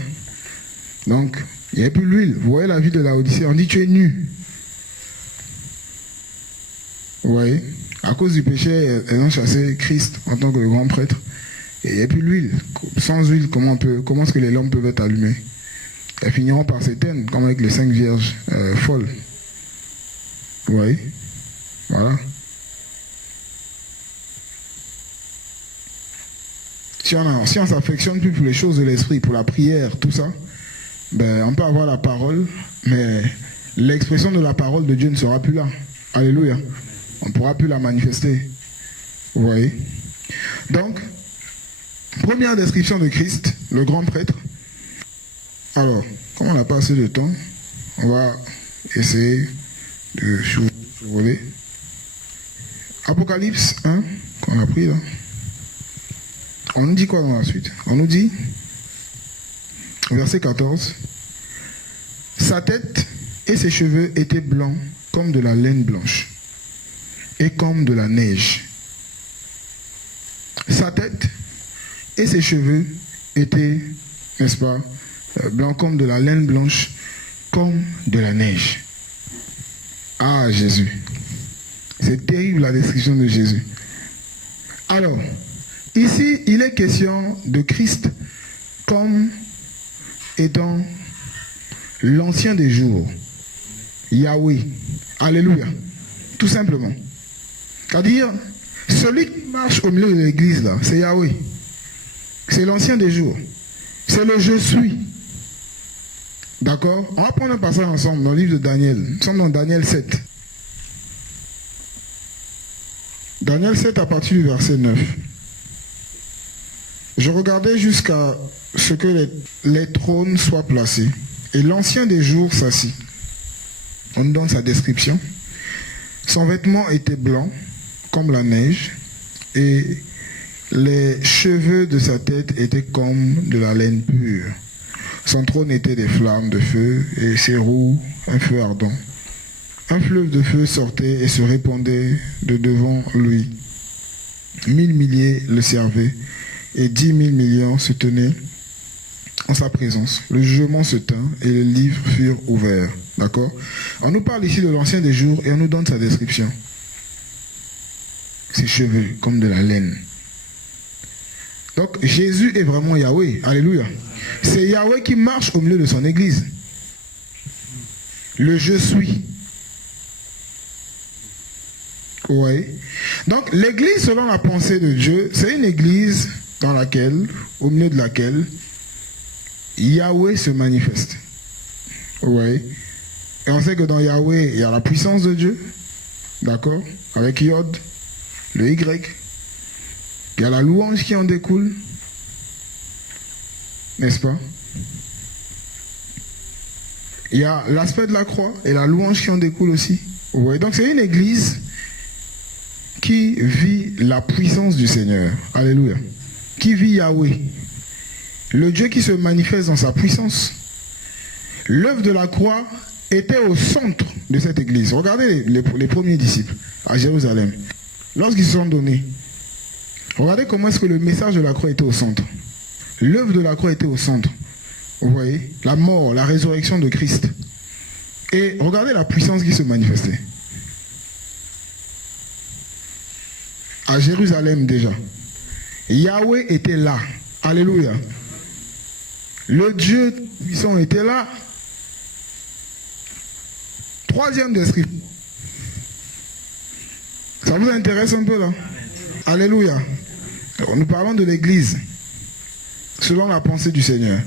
Donc, il n'y avait plus l'huile. Vous voyez la vie de Laodicée, on dit tu es nu. Vous voyez? À cause du péché, elles ont chassé Christ en tant que le grand prêtre. Et il n'y a plus l'huile. Sans huile, comment est-ce que les lampes peuvent être allumées? Elles finiront par s'éteindre, comme avec les 5 vierges folles. Vous voyez? Voilà. Si on ne s'affectionne plus pour les choses de l'esprit, pour la prière, tout ça, ben, on peut avoir la parole, mais l'expression de la parole de Dieu ne sera plus là. Alléluia. On ne pourra plus la manifester. Vous voyez? Donc, première description de Christ, le grand prêtre. Alors, comme on n'a pas assez de temps, on va essayer de survoler. Apocalypse 1, qu'on a pris là. On nous dit quoi dans la suite? On nous dit, verset 14, sa tête et ses cheveux étaient blancs comme de la laine blanche et comme de la neige. Sa tête et ses cheveux étaient, n'est-ce pas, blancs comme de la laine blanche, comme de la neige. Ah, Jésus. C'est terrible la description de Jésus. Alors, ici, il est question de Christ comme étant l'ancien des jours. Yahweh. Alléluia. Tout simplement. C'est-à-dire, celui qui marche au milieu de l'église, là, c'est Yahweh. C'est l'ancien des jours. C'est le je suis. D'accord? On va prendre un passage ensemble dans le livre de Daniel. Nous sommes dans Daniel 7. Daniel 7 à partir du verset 9. Je regardais jusqu'à ce que les trônes soient placés. Et l'ancien des jours s'assit. On nous donne sa description. Son vêtement était blanc, comme la neige, et les cheveux de sa tête étaient comme de la laine pure. Son trône était des flammes de feu, et ses roues, un feu ardent. Un fleuve de feu sortait et se répandait de devant lui. 1000 milliers le servaient, et 10 000 millions se tenaient en sa présence. Le jugement se tint et les livres furent ouverts. D'accord? On nous parle ici de l'ancien des jours et on nous donne sa description. Ses cheveux comme de la laine. Donc Jésus est vraiment Yahweh. Alléluia. C'est Yahweh qui marche au milieu de son église. Le je suis. Oui. Donc l'église selon la pensée de Dieu, c'est une église dans laquelle, au milieu de laquelle, Yahweh se manifeste. Oui. Et on sait que dans Yahweh, il y a la puissance de Dieu. D'accord? Avec Yod, le Y. Il y a la louange qui en découle. N'est-ce pas? Il y a l'aspect de la croix et la louange qui en découle aussi. Oui. Donc c'est une église qui vit la puissance du Seigneur. Alléluia. Qui vit Yahweh. Le Dieu qui se manifeste dans sa puissance. L'œuvre de la croix était au centre de cette église. Regardez les premiers disciples à Jérusalem. Lorsqu'ils se sont donnés, regardez comment est-ce que le message de la croix était au centre. L'œuvre de la croix était au centre. Vous voyez? La mort, la résurrection de Christ. Et regardez la puissance qui se manifestait. À Jérusalem déjà. Yahweh était là. Alléluia. Le Dieu puissant était là. Troisième description. Ça vous intéresse un peu là? Alléluia. Alors, nous parlons de l'église selon la pensée du Seigneur.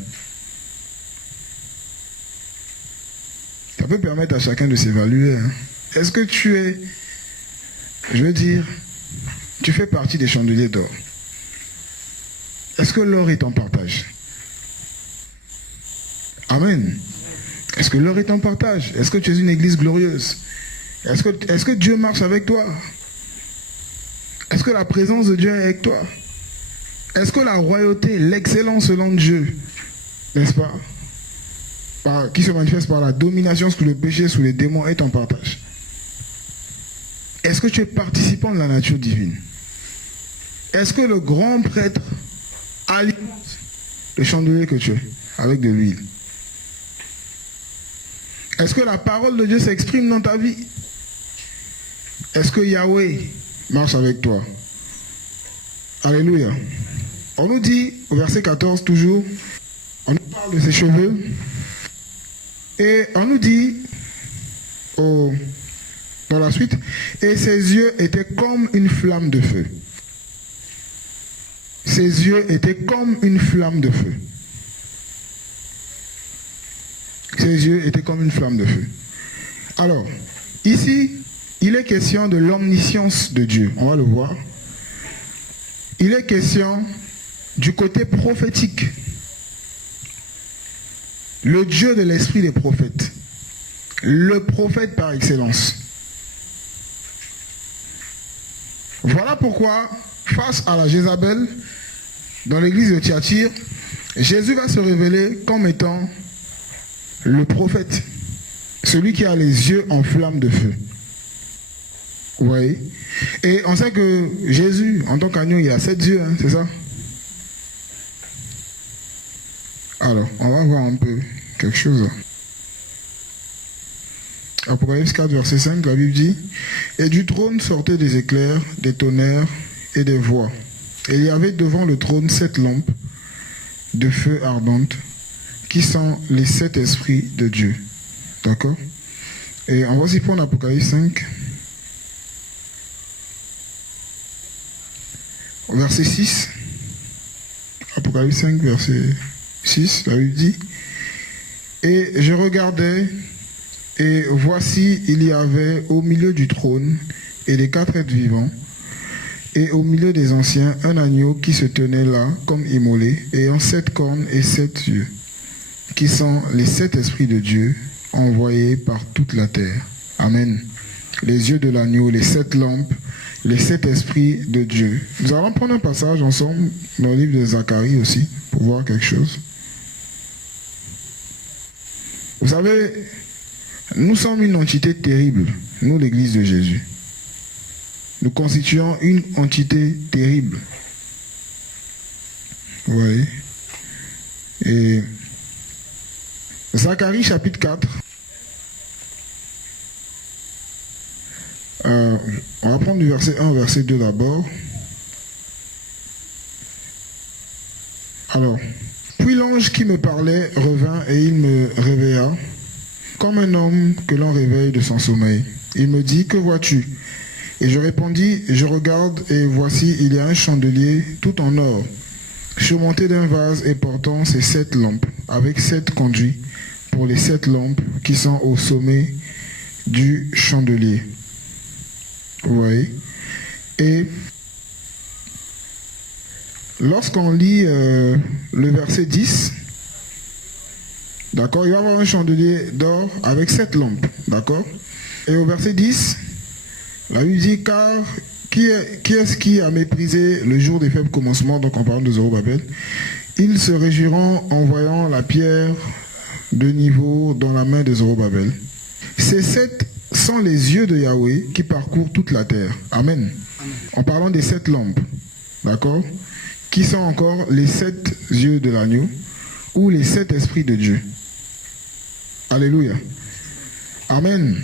Ça peut permettre à chacun de s'évaluer. Hein. Est-ce que tu es, je veux dire, tu fais partie des chandeliers d'or? Est-ce que l'or est en partage? Amen. Est-ce que l'or est en partage? Est-ce que tu es une église glorieuse? Est-ce que Dieu marche avec toi? Est-ce que la présence de Dieu est avec toi? Est-ce que la royauté, l'excellence selon Dieu, n'est-ce pas, qui se manifeste par la domination sous le péché, sous les démons, est en partage? Est-ce que tu es participant de la nature divine? Est-ce que le grand prêtre alimente le chandelier que tu es avec de l'huile? Est-ce que la parole de Dieu s'exprime dans ta vie? Est-ce que Yahweh marche avec toi? Alléluia. On nous dit, au verset 14 toujours, on nous parle de ses cheveux, et on nous dit, dans la suite, et ses yeux étaient comme une flamme de feu. Ses yeux étaient comme une flamme de feu. Ses yeux étaient comme une flamme de feu. Alors, ici, il est question de l'omniscience de Dieu. On va le voir. Il est question du côté prophétique. Le Dieu de l'esprit des prophètes. Le prophète par excellence. Voilà pourquoi, face à la Jézabel, dans l'église de Thyatire, Jésus va se révéler comme étant le prophète, celui qui a les yeux en flamme de feu. Vous voyez? Et on sait que Jésus, en tant qu'agneau, il a 7 yeux, hein, c'est ça? Alors, on va voir un peu quelque chose. Apocalypse 4, verset 5, la Bible dit: et du trône sortaient des éclairs, des tonnerres et des voix. Et il y avait devant le trône 7 lampes de feu ardentes, qui sont les 7 esprits de Dieu. D'accord? Et on va s'y prendre Apocalypse 5. Verset 6. Apocalypse 5, verset 6, la Bible dit: et je regardais, et voici, il y avait au milieu du trône et des 4 êtres vivants, Et au milieu des anciens, un agneau qui se tenait là, comme immolé, ayant 7 cornes et 7 yeux, qui sont les 7 esprits de Dieu, envoyés par toute la terre. Amen. Les yeux de l'agneau, les 7 lampes, les 7 esprits de Dieu. Nous allons prendre un passage ensemble dans le livre de Zacharie aussi, pour voir quelque chose. Vous savez, nous sommes une entité terrible, nous l'Église de Jésus. Nous constituons une entité terrible. Vous voyez? Et Zacharie chapitre 4. On va prendre du verset 1 au verset 2 d'abord. Alors, puis l'ange qui me parlait revint et il me réveilla, comme un homme que l'on réveille de son sommeil. Il me dit, que vois-tu? Et je répondis, je regarde et voici, il y a un chandelier tout en or, surmonté d'un vase et portant ses 7 lampes, avec 7 conduits pour les 7 lampes qui sont au sommet du chandelier. Vous voyez? Et lorsqu'on lit le verset 10, d'accord, il va y avoir un chandelier d'or avec 7 lampes, d'accord? Et au verset 10, la Bible dit, car qui est-ce qui a méprisé le jour des faibles commencements, donc en parlant de Zorobabel, ils se réjouiront en voyant la pierre de niveau dans la main de Zorobabel. Ces 7 sont les yeux de Yahweh qui parcourent toute la terre. Amen. En parlant des 7 lampes, d'accord, qui sont encore les 7 yeux de l'agneau ou les 7 esprits de Dieu. Alléluia. Amen.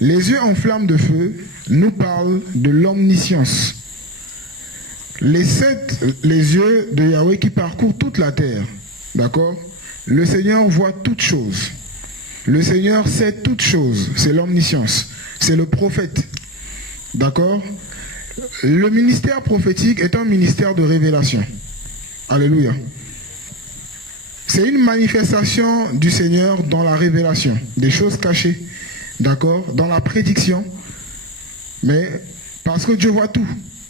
Les yeux en flamme de feu nous parlent de l'omniscience. Les yeux de Yahweh qui parcourent toute la terre. D'accord? Le Seigneur voit toutes choses. Le Seigneur sait toutes choses. C'est l'omniscience. C'est le prophète. D'accord? Le ministère prophétique est un ministère de révélation. Alléluia. C'est une manifestation du Seigneur dans la révélation, des choses cachées, d'accord, dans la prédiction. Mais parce que Dieu voit tout,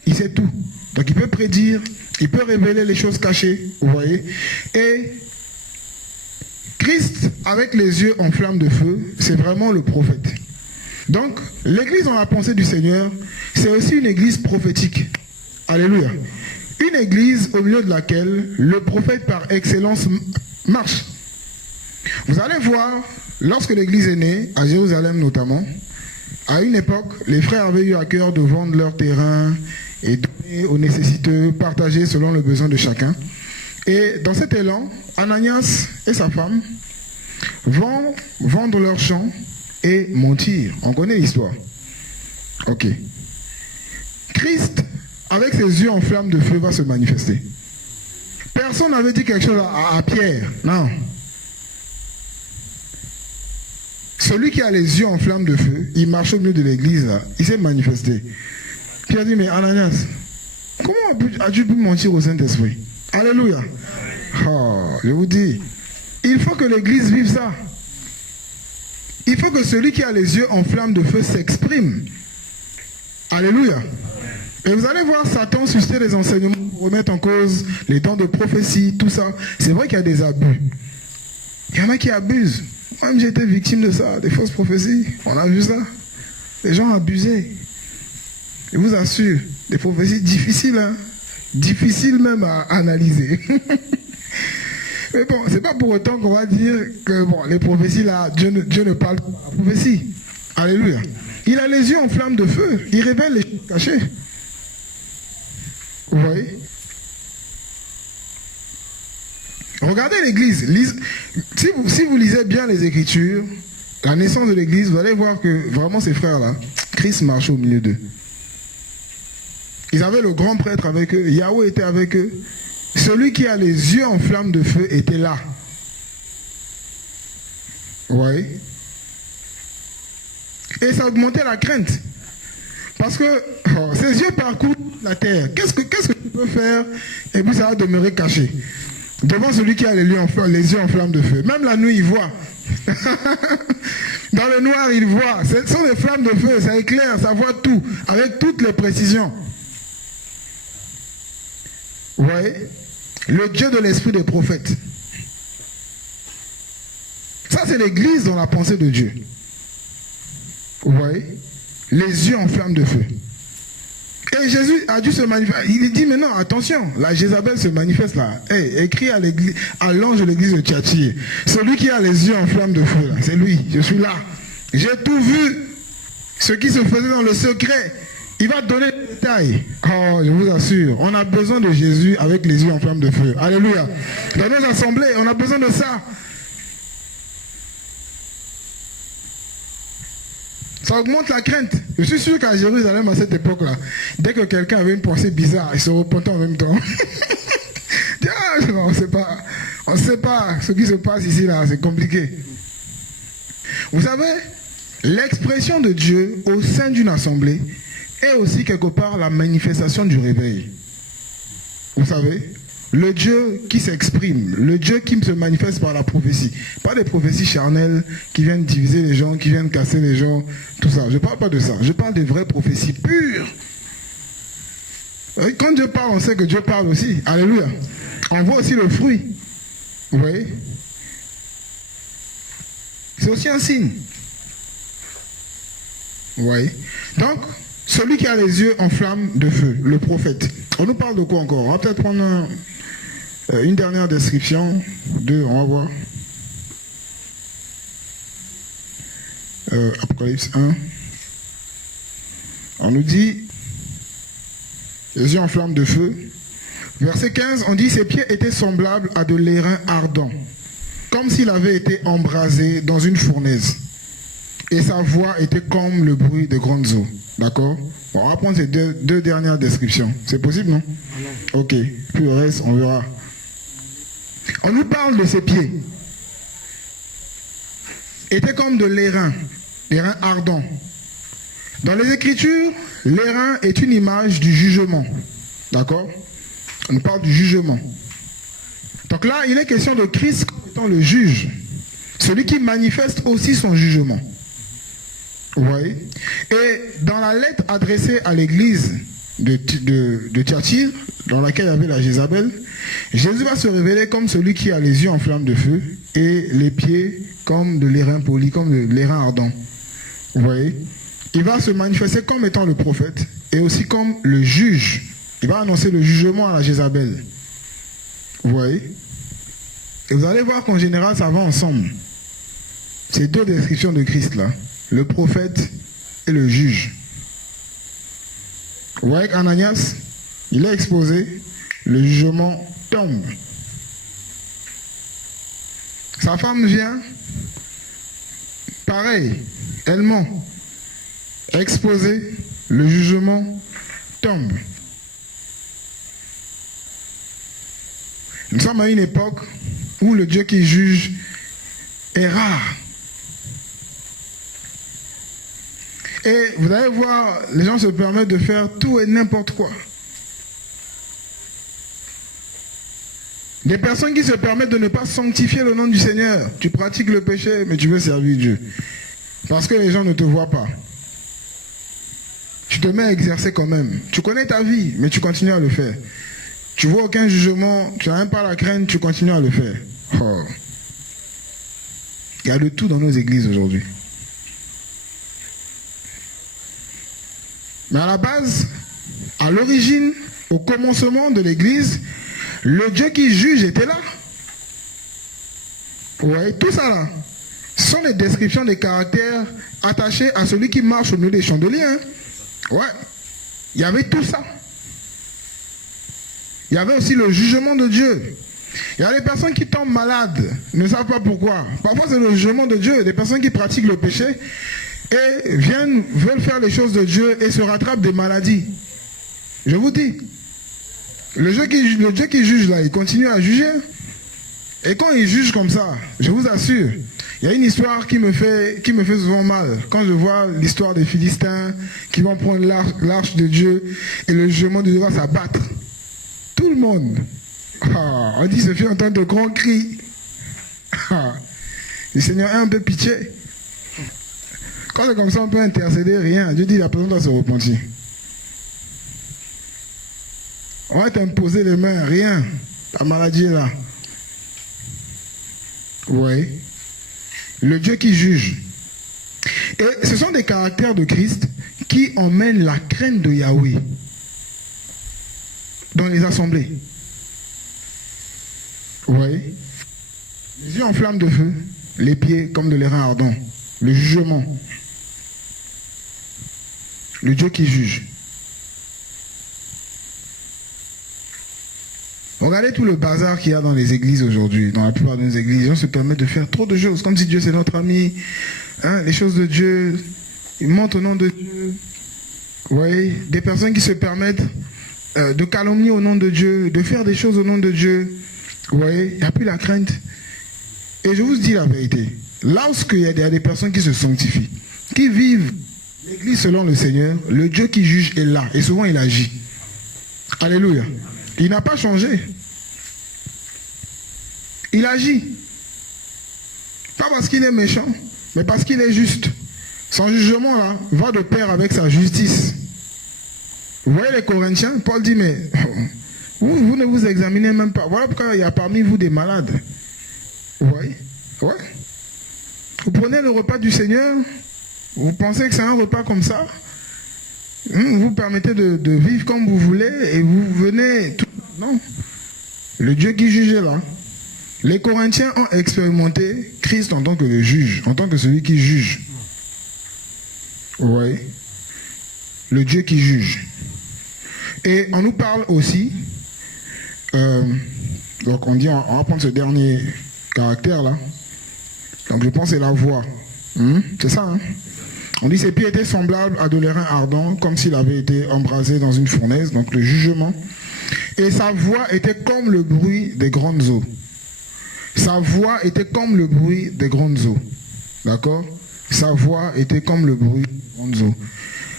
il sait tout. Donc il peut prédire, il peut révéler les choses cachées, vous voyez. Et Christ, avec les yeux en flamme de feu, c'est vraiment le prophète. Donc l'église dans la pensée du Seigneur, c'est aussi une église prophétique. Alléluia. Une église au milieu de laquelle le prophète par excellence marche. Vous allez voir, lorsque l'église est née, à Jérusalem notamment, à une époque, les frères avaient eu à cœur de vendre leur terrain et donner aux nécessiteux, partager selon le besoin de chacun. Et dans cet élan, Ananias et sa femme vont vendre leurs champs et mentir. On connaît l'histoire. Ok. Christ, avec ses yeux en flamme de feu, va se manifester. Personne n'avait dit quelque chose à Pierre. Non. Celui qui a les yeux en flamme de feu, il marche au milieu de l'église, là, il s'est manifesté. Pierre dit, mais Ananias, comment as-tu pu mentir au Saint-Esprit? Alléluia. Oh, je vous dis, il faut que l'église vive ça. Il faut que celui qui a les yeux en flamme de feu s'exprime. Alléluia. Et vous allez voir Satan susciter des enseignements pour remettre en cause les dons de prophétie, tout ça. C'est vrai qu'il y a des abus. Il y en a qui abusent. Moi-même, j'ai été victime de ça, des fausses prophéties. On a vu ça. Les gens abusaient. Je vous assure, des prophéties difficiles, hein? Difficiles même à analyser. Mais bon, c'est pas pour autant qu'on va dire que bon, les prophéties là, Dieu ne parle pas de la prophétie. Alléluia. Il a les yeux en flamme de feu. Il révèle les choses cachées. Vous voyez? Regardez l'église. Si vous lisez bien les Écritures, la naissance de l'église, vous allez voir que vraiment ces frères-là, Christ marchait au milieu d'eux. Ils avaient le grand prêtre avec eux, Yahweh était avec eux. Celui qui a les yeux en flamme de feu était là. Vous voyez? Et ça augmentait la crainte. Parce que ses yeux parcourent la terre. Qu'est-ce que tu peux faire? Et puis ça va demeurer caché. Devant celui qui a les yeux en flamme de feu. Même la nuit, il voit. Dans le noir, il voit. Ce sont des flammes de feu, ça éclaire, ça voit tout, avec toutes les précisions. Vous voyez? Le Dieu de l'esprit des prophètes. Ça, c'est l'église dans la pensée de Dieu. Vous voyez? Les yeux en flamme de feu. Et Jésus a dû se manifester. Il dit, mais non, attention, la Jézabel se manifeste là. Hey, écrit à l'église, à l'ange de l'église de Thyatire. Celui qui a les yeux en flamme de feu, là, c'est lui. Je suis là. J'ai tout vu. Ce qui se faisait dans le secret. Il va donner des détails. Oh, je vous assure, on a besoin de Jésus avec les yeux en flamme de feu. Alléluia. Dans nos assemblées, on a besoin de ça. Ça augmente la crainte. Je suis sûr qu'à Jérusalem, à cette époque-là, dès que quelqu'un avait une pensée bizarre, il se repentait en même temps. Ah, on ne sait pas ce qui se passe ici, là, c'est compliqué. Vous savez, l'expression de Dieu au sein d'une assemblée est aussi quelque part la manifestation du réveil. Vous savez, le Dieu qui s'exprime, le Dieu qui se manifeste par la prophétie. Pas des prophéties charnelles qui viennent diviser les gens, qui viennent casser les gens, tout ça. Je ne parle pas de ça. Je parle des vraies prophéties pures. Quand Dieu parle, on sait que Dieu parle aussi. Alléluia. On voit aussi le fruit. Vous voyez? C'est aussi un signe. Vous voyez? Donc, celui qui a les yeux en flamme de feu, le prophète. On nous parle de quoi encore? On va peut-être prendre une dernière description. Deux, on va voir. Apocalypse 1. On nous dit, les yeux en flamme de feu. Verset 15, on dit, ses pieds étaient semblables à de l'airain ardent, comme s'il avait été embrasé dans une fournaise. Et sa voix était comme le bruit de grandes eaux. D'accord? Bon, on va prendre ces deux dernières descriptions. C'est possible, non? Ok. Puis le reste, on verra. On nous parle de ses pieds. Était comme de l'airain ardent. Dans les Écritures, l'airain est une image du jugement. D'accord? On nous parle du jugement. Donc là, il est question de Christ comme étant le juge. Celui qui manifeste aussi son jugement. Vous voyez? Et dans la lettre adressée à l'église de Thyatire, dans laquelle il y avait la Jézabel, Jésus va se révéler comme celui qui a les yeux en flamme de feu et les pieds comme de l'airain poli, comme de l'airain ardent. Vous voyez? Il va se manifester comme étant le prophète et aussi comme le juge. Il va annoncer le jugement à la Jézabel. Vous voyez? Et vous allez voir qu'en général, ça va ensemble. Ces deux descriptions de Christ là. Le prophète et le juge. Vous voyez qu'Ananias, il est exposé, le jugement tombe. Sa femme vient, pareil, elle ment. Exposé, le jugement tombe. Nous sommes à une époque où le Dieu qui juge est rare. Et vous allez voir, les gens se permettent de faire tout et n'importe quoi. Des personnes qui se permettent de ne pas sanctifier le nom du Seigneur. Tu pratiques le péché, mais tu veux servir Dieu. Parce que les gens ne te voient pas. Tu te mets à exercer quand même. Tu connais ta vie, mais tu continues à le faire. Tu vois aucun jugement, tu n'as même pas la crainte, tu continues à le faire. Oh. Il y a de tout dans nos églises aujourd'hui. Mais à la base, à l'origine, au commencement de l'église, le Dieu qui juge était là. Vous voyez, tout ça là, ce sont les descriptions des caractères attachés à celui qui marche au milieu des chandeliers. Hein. Ouais, il y avait tout ça. Il y avait aussi le jugement de Dieu. Il y a des personnes qui tombent malades, ne savent pas pourquoi. Parfois c'est le jugement de Dieu, des personnes qui pratiquent le péché et veulent faire les choses de Dieu et se rattrapent des maladies. Je vous dis, le Dieu qui juge là, il continue à juger. Et quand il juge comme ça, je vous assure, il y a une histoire qui me fait souvent mal. Quand je vois l'histoire des Philistins qui vont prendre l'arche de Dieu et le jugement de Dieu va s'abattre. Tout le monde. On dit, se fait entendre de grands cris. Le Seigneur a un peu pitié. Quand c'est comme ça, on peut intercéder, rien. Dieu dit, la personne doit se repentir. On va t'imposer les mains, rien. La maladie est là. Oui. Le Dieu qui juge. Et ce sont des caractères de Christ qui emmènent la crainte de Yahweh dans les assemblées. Oui. Les yeux en flamme de feu, les pieds comme de l'airain ardent. Le jugement. Le Dieu qui juge. Regardez tout le bazar qu'il y a dans les églises aujourd'hui. Dans la plupart de nos églises, les gens se permettent de faire trop de choses. Comme si Dieu c'est notre ami. Hein, les choses de Dieu, ils mentent au nom de Dieu. Vous voyez, des personnes qui se permettent de calomnier au nom de Dieu, de faire des choses au nom de Dieu. Vous voyez, il n'y a plus la crainte. Et je vous dis la vérité. Lorsqu'il y a des personnes qui se sanctifient, qui vivent l'église selon le Seigneur, le Dieu qui juge est là. Et souvent il agit. Alléluia. Il n'a pas changé. Il agit. Pas parce qu'il est méchant, mais parce qu'il est juste. Son jugement là va de pair avec sa justice. Vous voyez les Corinthiens, Paul dit, mais vous ne vous examinez même pas. Voilà pourquoi il y a parmi vous des malades. Vous voyez? Ouais. Vous prenez le repas du Seigneur, vous pensez que c'est un repas comme ça, vous vous permettez de vivre comme vous voulez et vous venez... Non. Le Dieu qui juge est là. Les Corinthiens ont expérimenté Christ en tant que le juge, en tant que celui qui juge. Vous voyez? Le Dieu qui juge. Et on nous parle aussi, donc on dit, on va prendre ce dernier caractère là. Donc je pense que c'est la voix. C'est ça, hein? On dit ses pieds étaient semblables à de l'airain ardent, comme s'il avait été embrasé dans une fournaise, donc le jugement. Et sa voix était comme le bruit des grandes eaux. Sa voix était comme le bruit des grandes eaux. D'accord? Sa voix était comme le bruit des grandes eaux.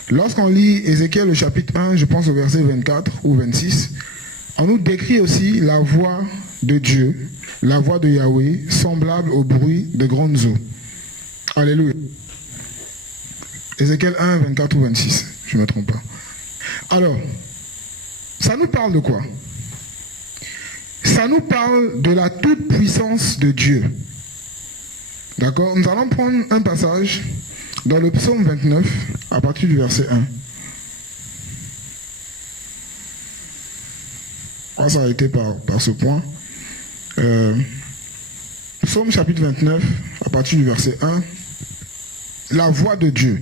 Lorsqu'on lit Ézéchiel, le chapitre 1, je pense au verset 24 ou 26, on nous décrit aussi la voix de Dieu, la voix de Yahweh, semblable au bruit de grandes eaux. Alléluia. Ézéchiel 1, 24 ou 26, je ne me trompe pas. Alors, ça nous parle de quoi? Ça nous parle de la toute-puissance de Dieu. D'accord? Nous allons prendre un passage dans le psaume 29, à partir du verset 1. On va s'arrêter par ce point. Psaume chapitre 29, à partir du verset 1. La voix de Dieu,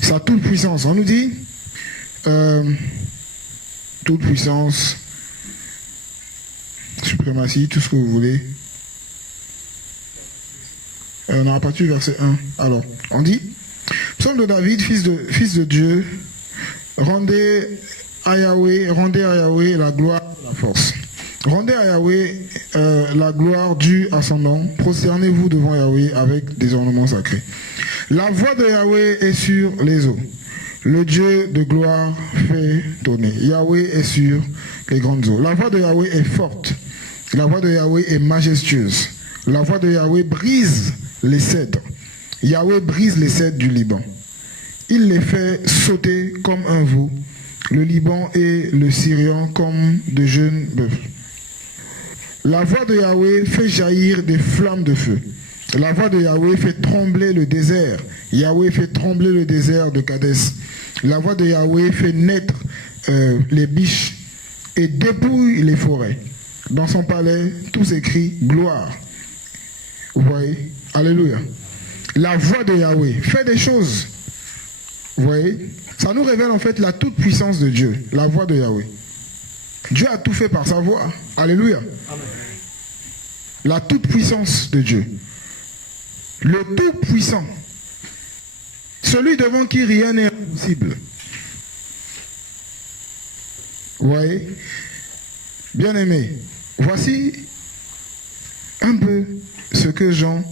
sa toute-puissance. On nous dit, toute-puissance, suprématie, tout ce que vous voulez. On a à partir du verset 1. Alors, on dit, psaume de David, fils de Dieu, rendez à Yahweh la gloire et la force. Rendez à Yahweh la gloire due à son nom. Prosternez-vous devant Yahweh avec des ornements sacrés. La voix de Yahweh est sur les eaux. Le Dieu de gloire fait tonner. Yahweh est sur les grandes eaux. La voix de Yahweh est forte. La voix de Yahweh est majestueuse. La voix de Yahweh brise les cèdres. Yahweh brise les cèdres du Liban. Il les fait sauter comme un veau. Le Liban et le Syrien comme de jeunes bœufs. La voix de Yahweh fait jaillir des flammes de feu. La voix de Yahweh fait trembler le désert. Yahweh fait trembler le désert de Kadès. La voix de Yahweh fait naître les biches et dépouille les forêts. Dans son palais, tout s'écrie gloire. Vous voyez? Alléluia. La voix de Yahweh fait des choses. Vous voyez? Ça nous révèle en fait la toute-puissance de Dieu, la voix de Yahweh. Dieu a tout fait par sa voix. Alléluia. Amen. La toute-puissance de Dieu. Le tout-puissant. Celui devant qui rien n'est impossible. Vous voyez? Bien-aimé, voici un peu ce que Jean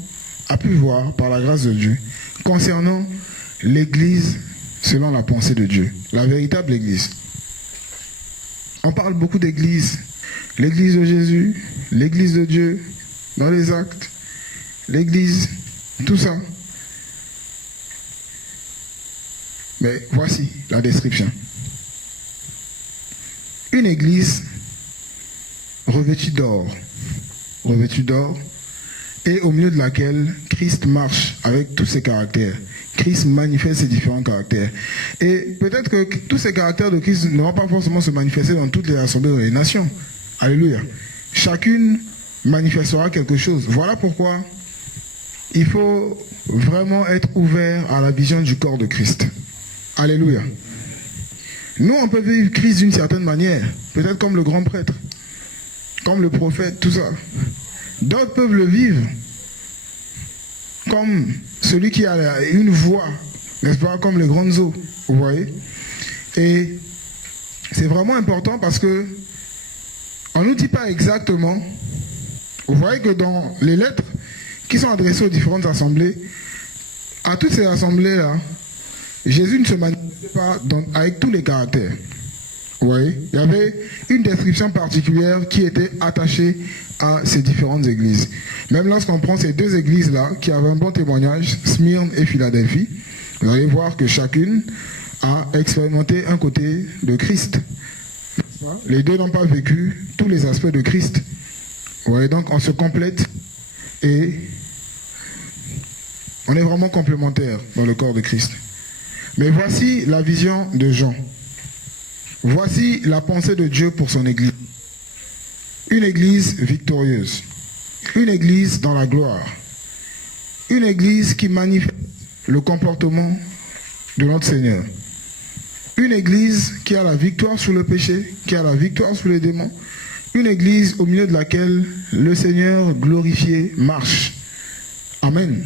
a pu voir par la grâce de Dieu concernant l'Église selon la pensée de Dieu, la véritable Église. On parle beaucoup d'Église, l'Église de Jésus, l'Église de Dieu, dans les actes, l'Église, tout ça. Mais voici la description. Une Église revêtue d'or, et au milieu de laquelle Christ marche avec tous ses caractères. Christ manifeste ses différents caractères. Et peut-être que tous ces caractères de Christ ne vont pas forcément se manifester dans toutes les assemblées des nations. Alléluia. Chacune manifestera quelque chose. Voilà pourquoi il faut vraiment être ouvert à la vision du corps de Christ. Alléluia. Nous, on peut vivre Christ d'une certaine manière, peut-être comme le grand prêtre, comme le prophète, tout ça. D'autres peuvent le vivre comme celui qui a une voix, n'est-ce pas, comme les grandes eaux, vous voyez. Et c'est vraiment important parce que on ne nous dit pas exactement. Vous voyez que dans les lettres qui sont adressées aux différentes assemblées, à toutes ces assemblées-là, Jésus ne se manifestait pas avec tous les caractères. Vous voyez, il y avait une description particulière qui était attachée à ces différentes églises. Même lorsqu'on prend ces deux églises-là, qui avaient un bon témoignage, Smyrne et Philadelphie, vous allez voir que chacune a expérimenté un côté de Christ. Les deux n'ont pas vécu tous les aspects de Christ. Vous voyez, donc on se complète et on est vraiment complémentaires dans le corps de Christ. Mais voici la vision de Jean. Voici la pensée de Dieu pour son Église. Une Église victorieuse. Une Église dans la gloire. Une Église qui manifeste le comportement de notre Seigneur. Une Église qui a la victoire sur le péché, qui a la victoire sur les démons. Une Église au milieu de laquelle le Seigneur glorifié marche. Amen.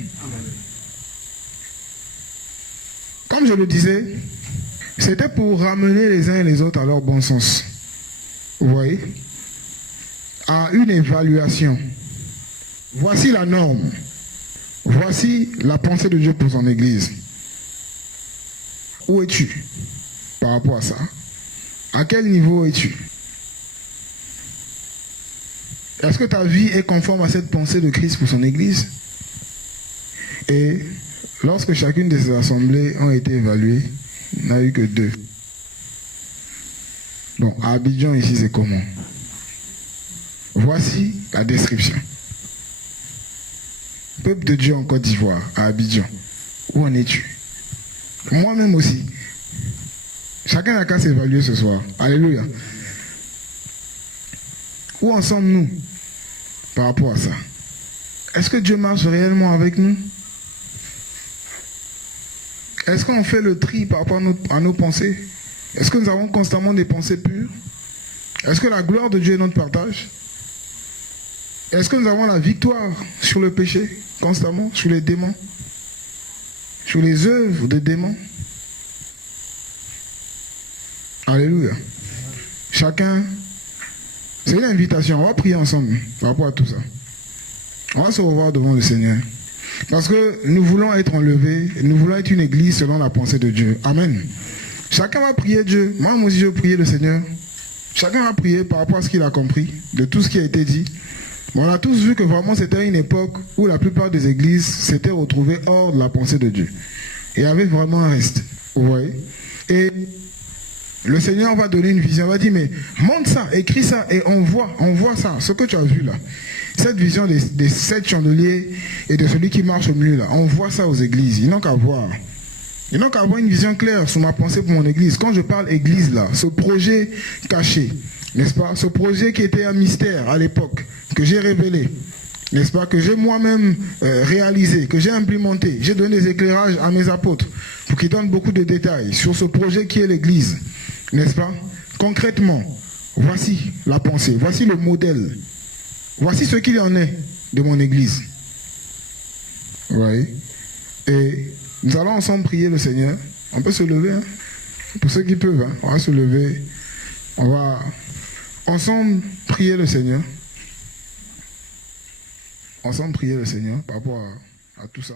Comme je le disais, c'était pour ramener les uns et les autres à leur bon sens. Vous voyez? À une évaluation. Voici la norme. Voici la pensée de Dieu pour son Église. Où es-tu par rapport à ça? À quel niveau es-tu? Est-ce que ta vie est conforme à cette pensée de Christ pour son Église? Et lorsque chacune de ces assemblées ont été évaluées, il n'y en a eu que 2. Bon, à Abidjan, ici, c'est comment? Voici la description. Peuple de Dieu en Côte d'Ivoire, à Abidjan. Où en es-tu? Moi-même aussi. Chacun n'a qu'à s'évaluer ce soir. Alléluia. Où en sommes-nous par rapport à ça? Est-ce que Dieu marche réellement avec nous? Est-ce qu'on fait le tri par rapport à nos pensées? Est-ce que nous avons constamment des pensées pures? Est-ce que la gloire de Dieu est notre partage? Est-ce que nous avons la victoire sur le péché, constamment, sur les démons, sur les œuvres des démons? Alléluia. Chacun, c'est une invitation. On va prier ensemble par rapport à tout ça. On va se revoir devant le Seigneur. Parce que nous voulons être enlevés, nous voulons être une église selon la pensée de Dieu. Amen. Chacun va prier Dieu. Moi aussi, je vais prier le Seigneur. Chacun va prier par rapport à ce qu'il a compris, de tout ce qui a été dit. On a tous vu que vraiment c'était une époque où la plupart des églises s'étaient retrouvées hors de la pensée de Dieu. Et avait vraiment un reste. Vous voyez? Et le Seigneur va donner une vision. Il va dire, mais montre ça, écris ça, et on voit ça, ce que tu as vu là. Cette vision des 7 chandeliers et de celui qui marche au milieu là, on voit ça aux églises. Ils n'ont qu'à voir. Ils n'ont qu'à avoir une vision claire sur ma pensée pour mon église. Quand je parle église là, ce projet caché, n'est-ce pas? Ce projet qui était un mystère à l'époque, que j'ai révélé, n'est-ce pas? Que j'ai moi-même réalisé, que j'ai implémenté. J'ai donné des éclairages à mes apôtres pour qu'ils donnent beaucoup de détails sur ce projet qui est l'église, n'est-ce pas? Concrètement, voici la pensée, voici le modèle. Voici ce qu'il en est de mon église. Vous voyez? Et nous allons ensemble prier le Seigneur. On peut se lever, hein? Pour ceux qui peuvent, hein? On va se lever. On va ensemble prier le Seigneur. Ensemble prier le Seigneur par rapport à tout ça.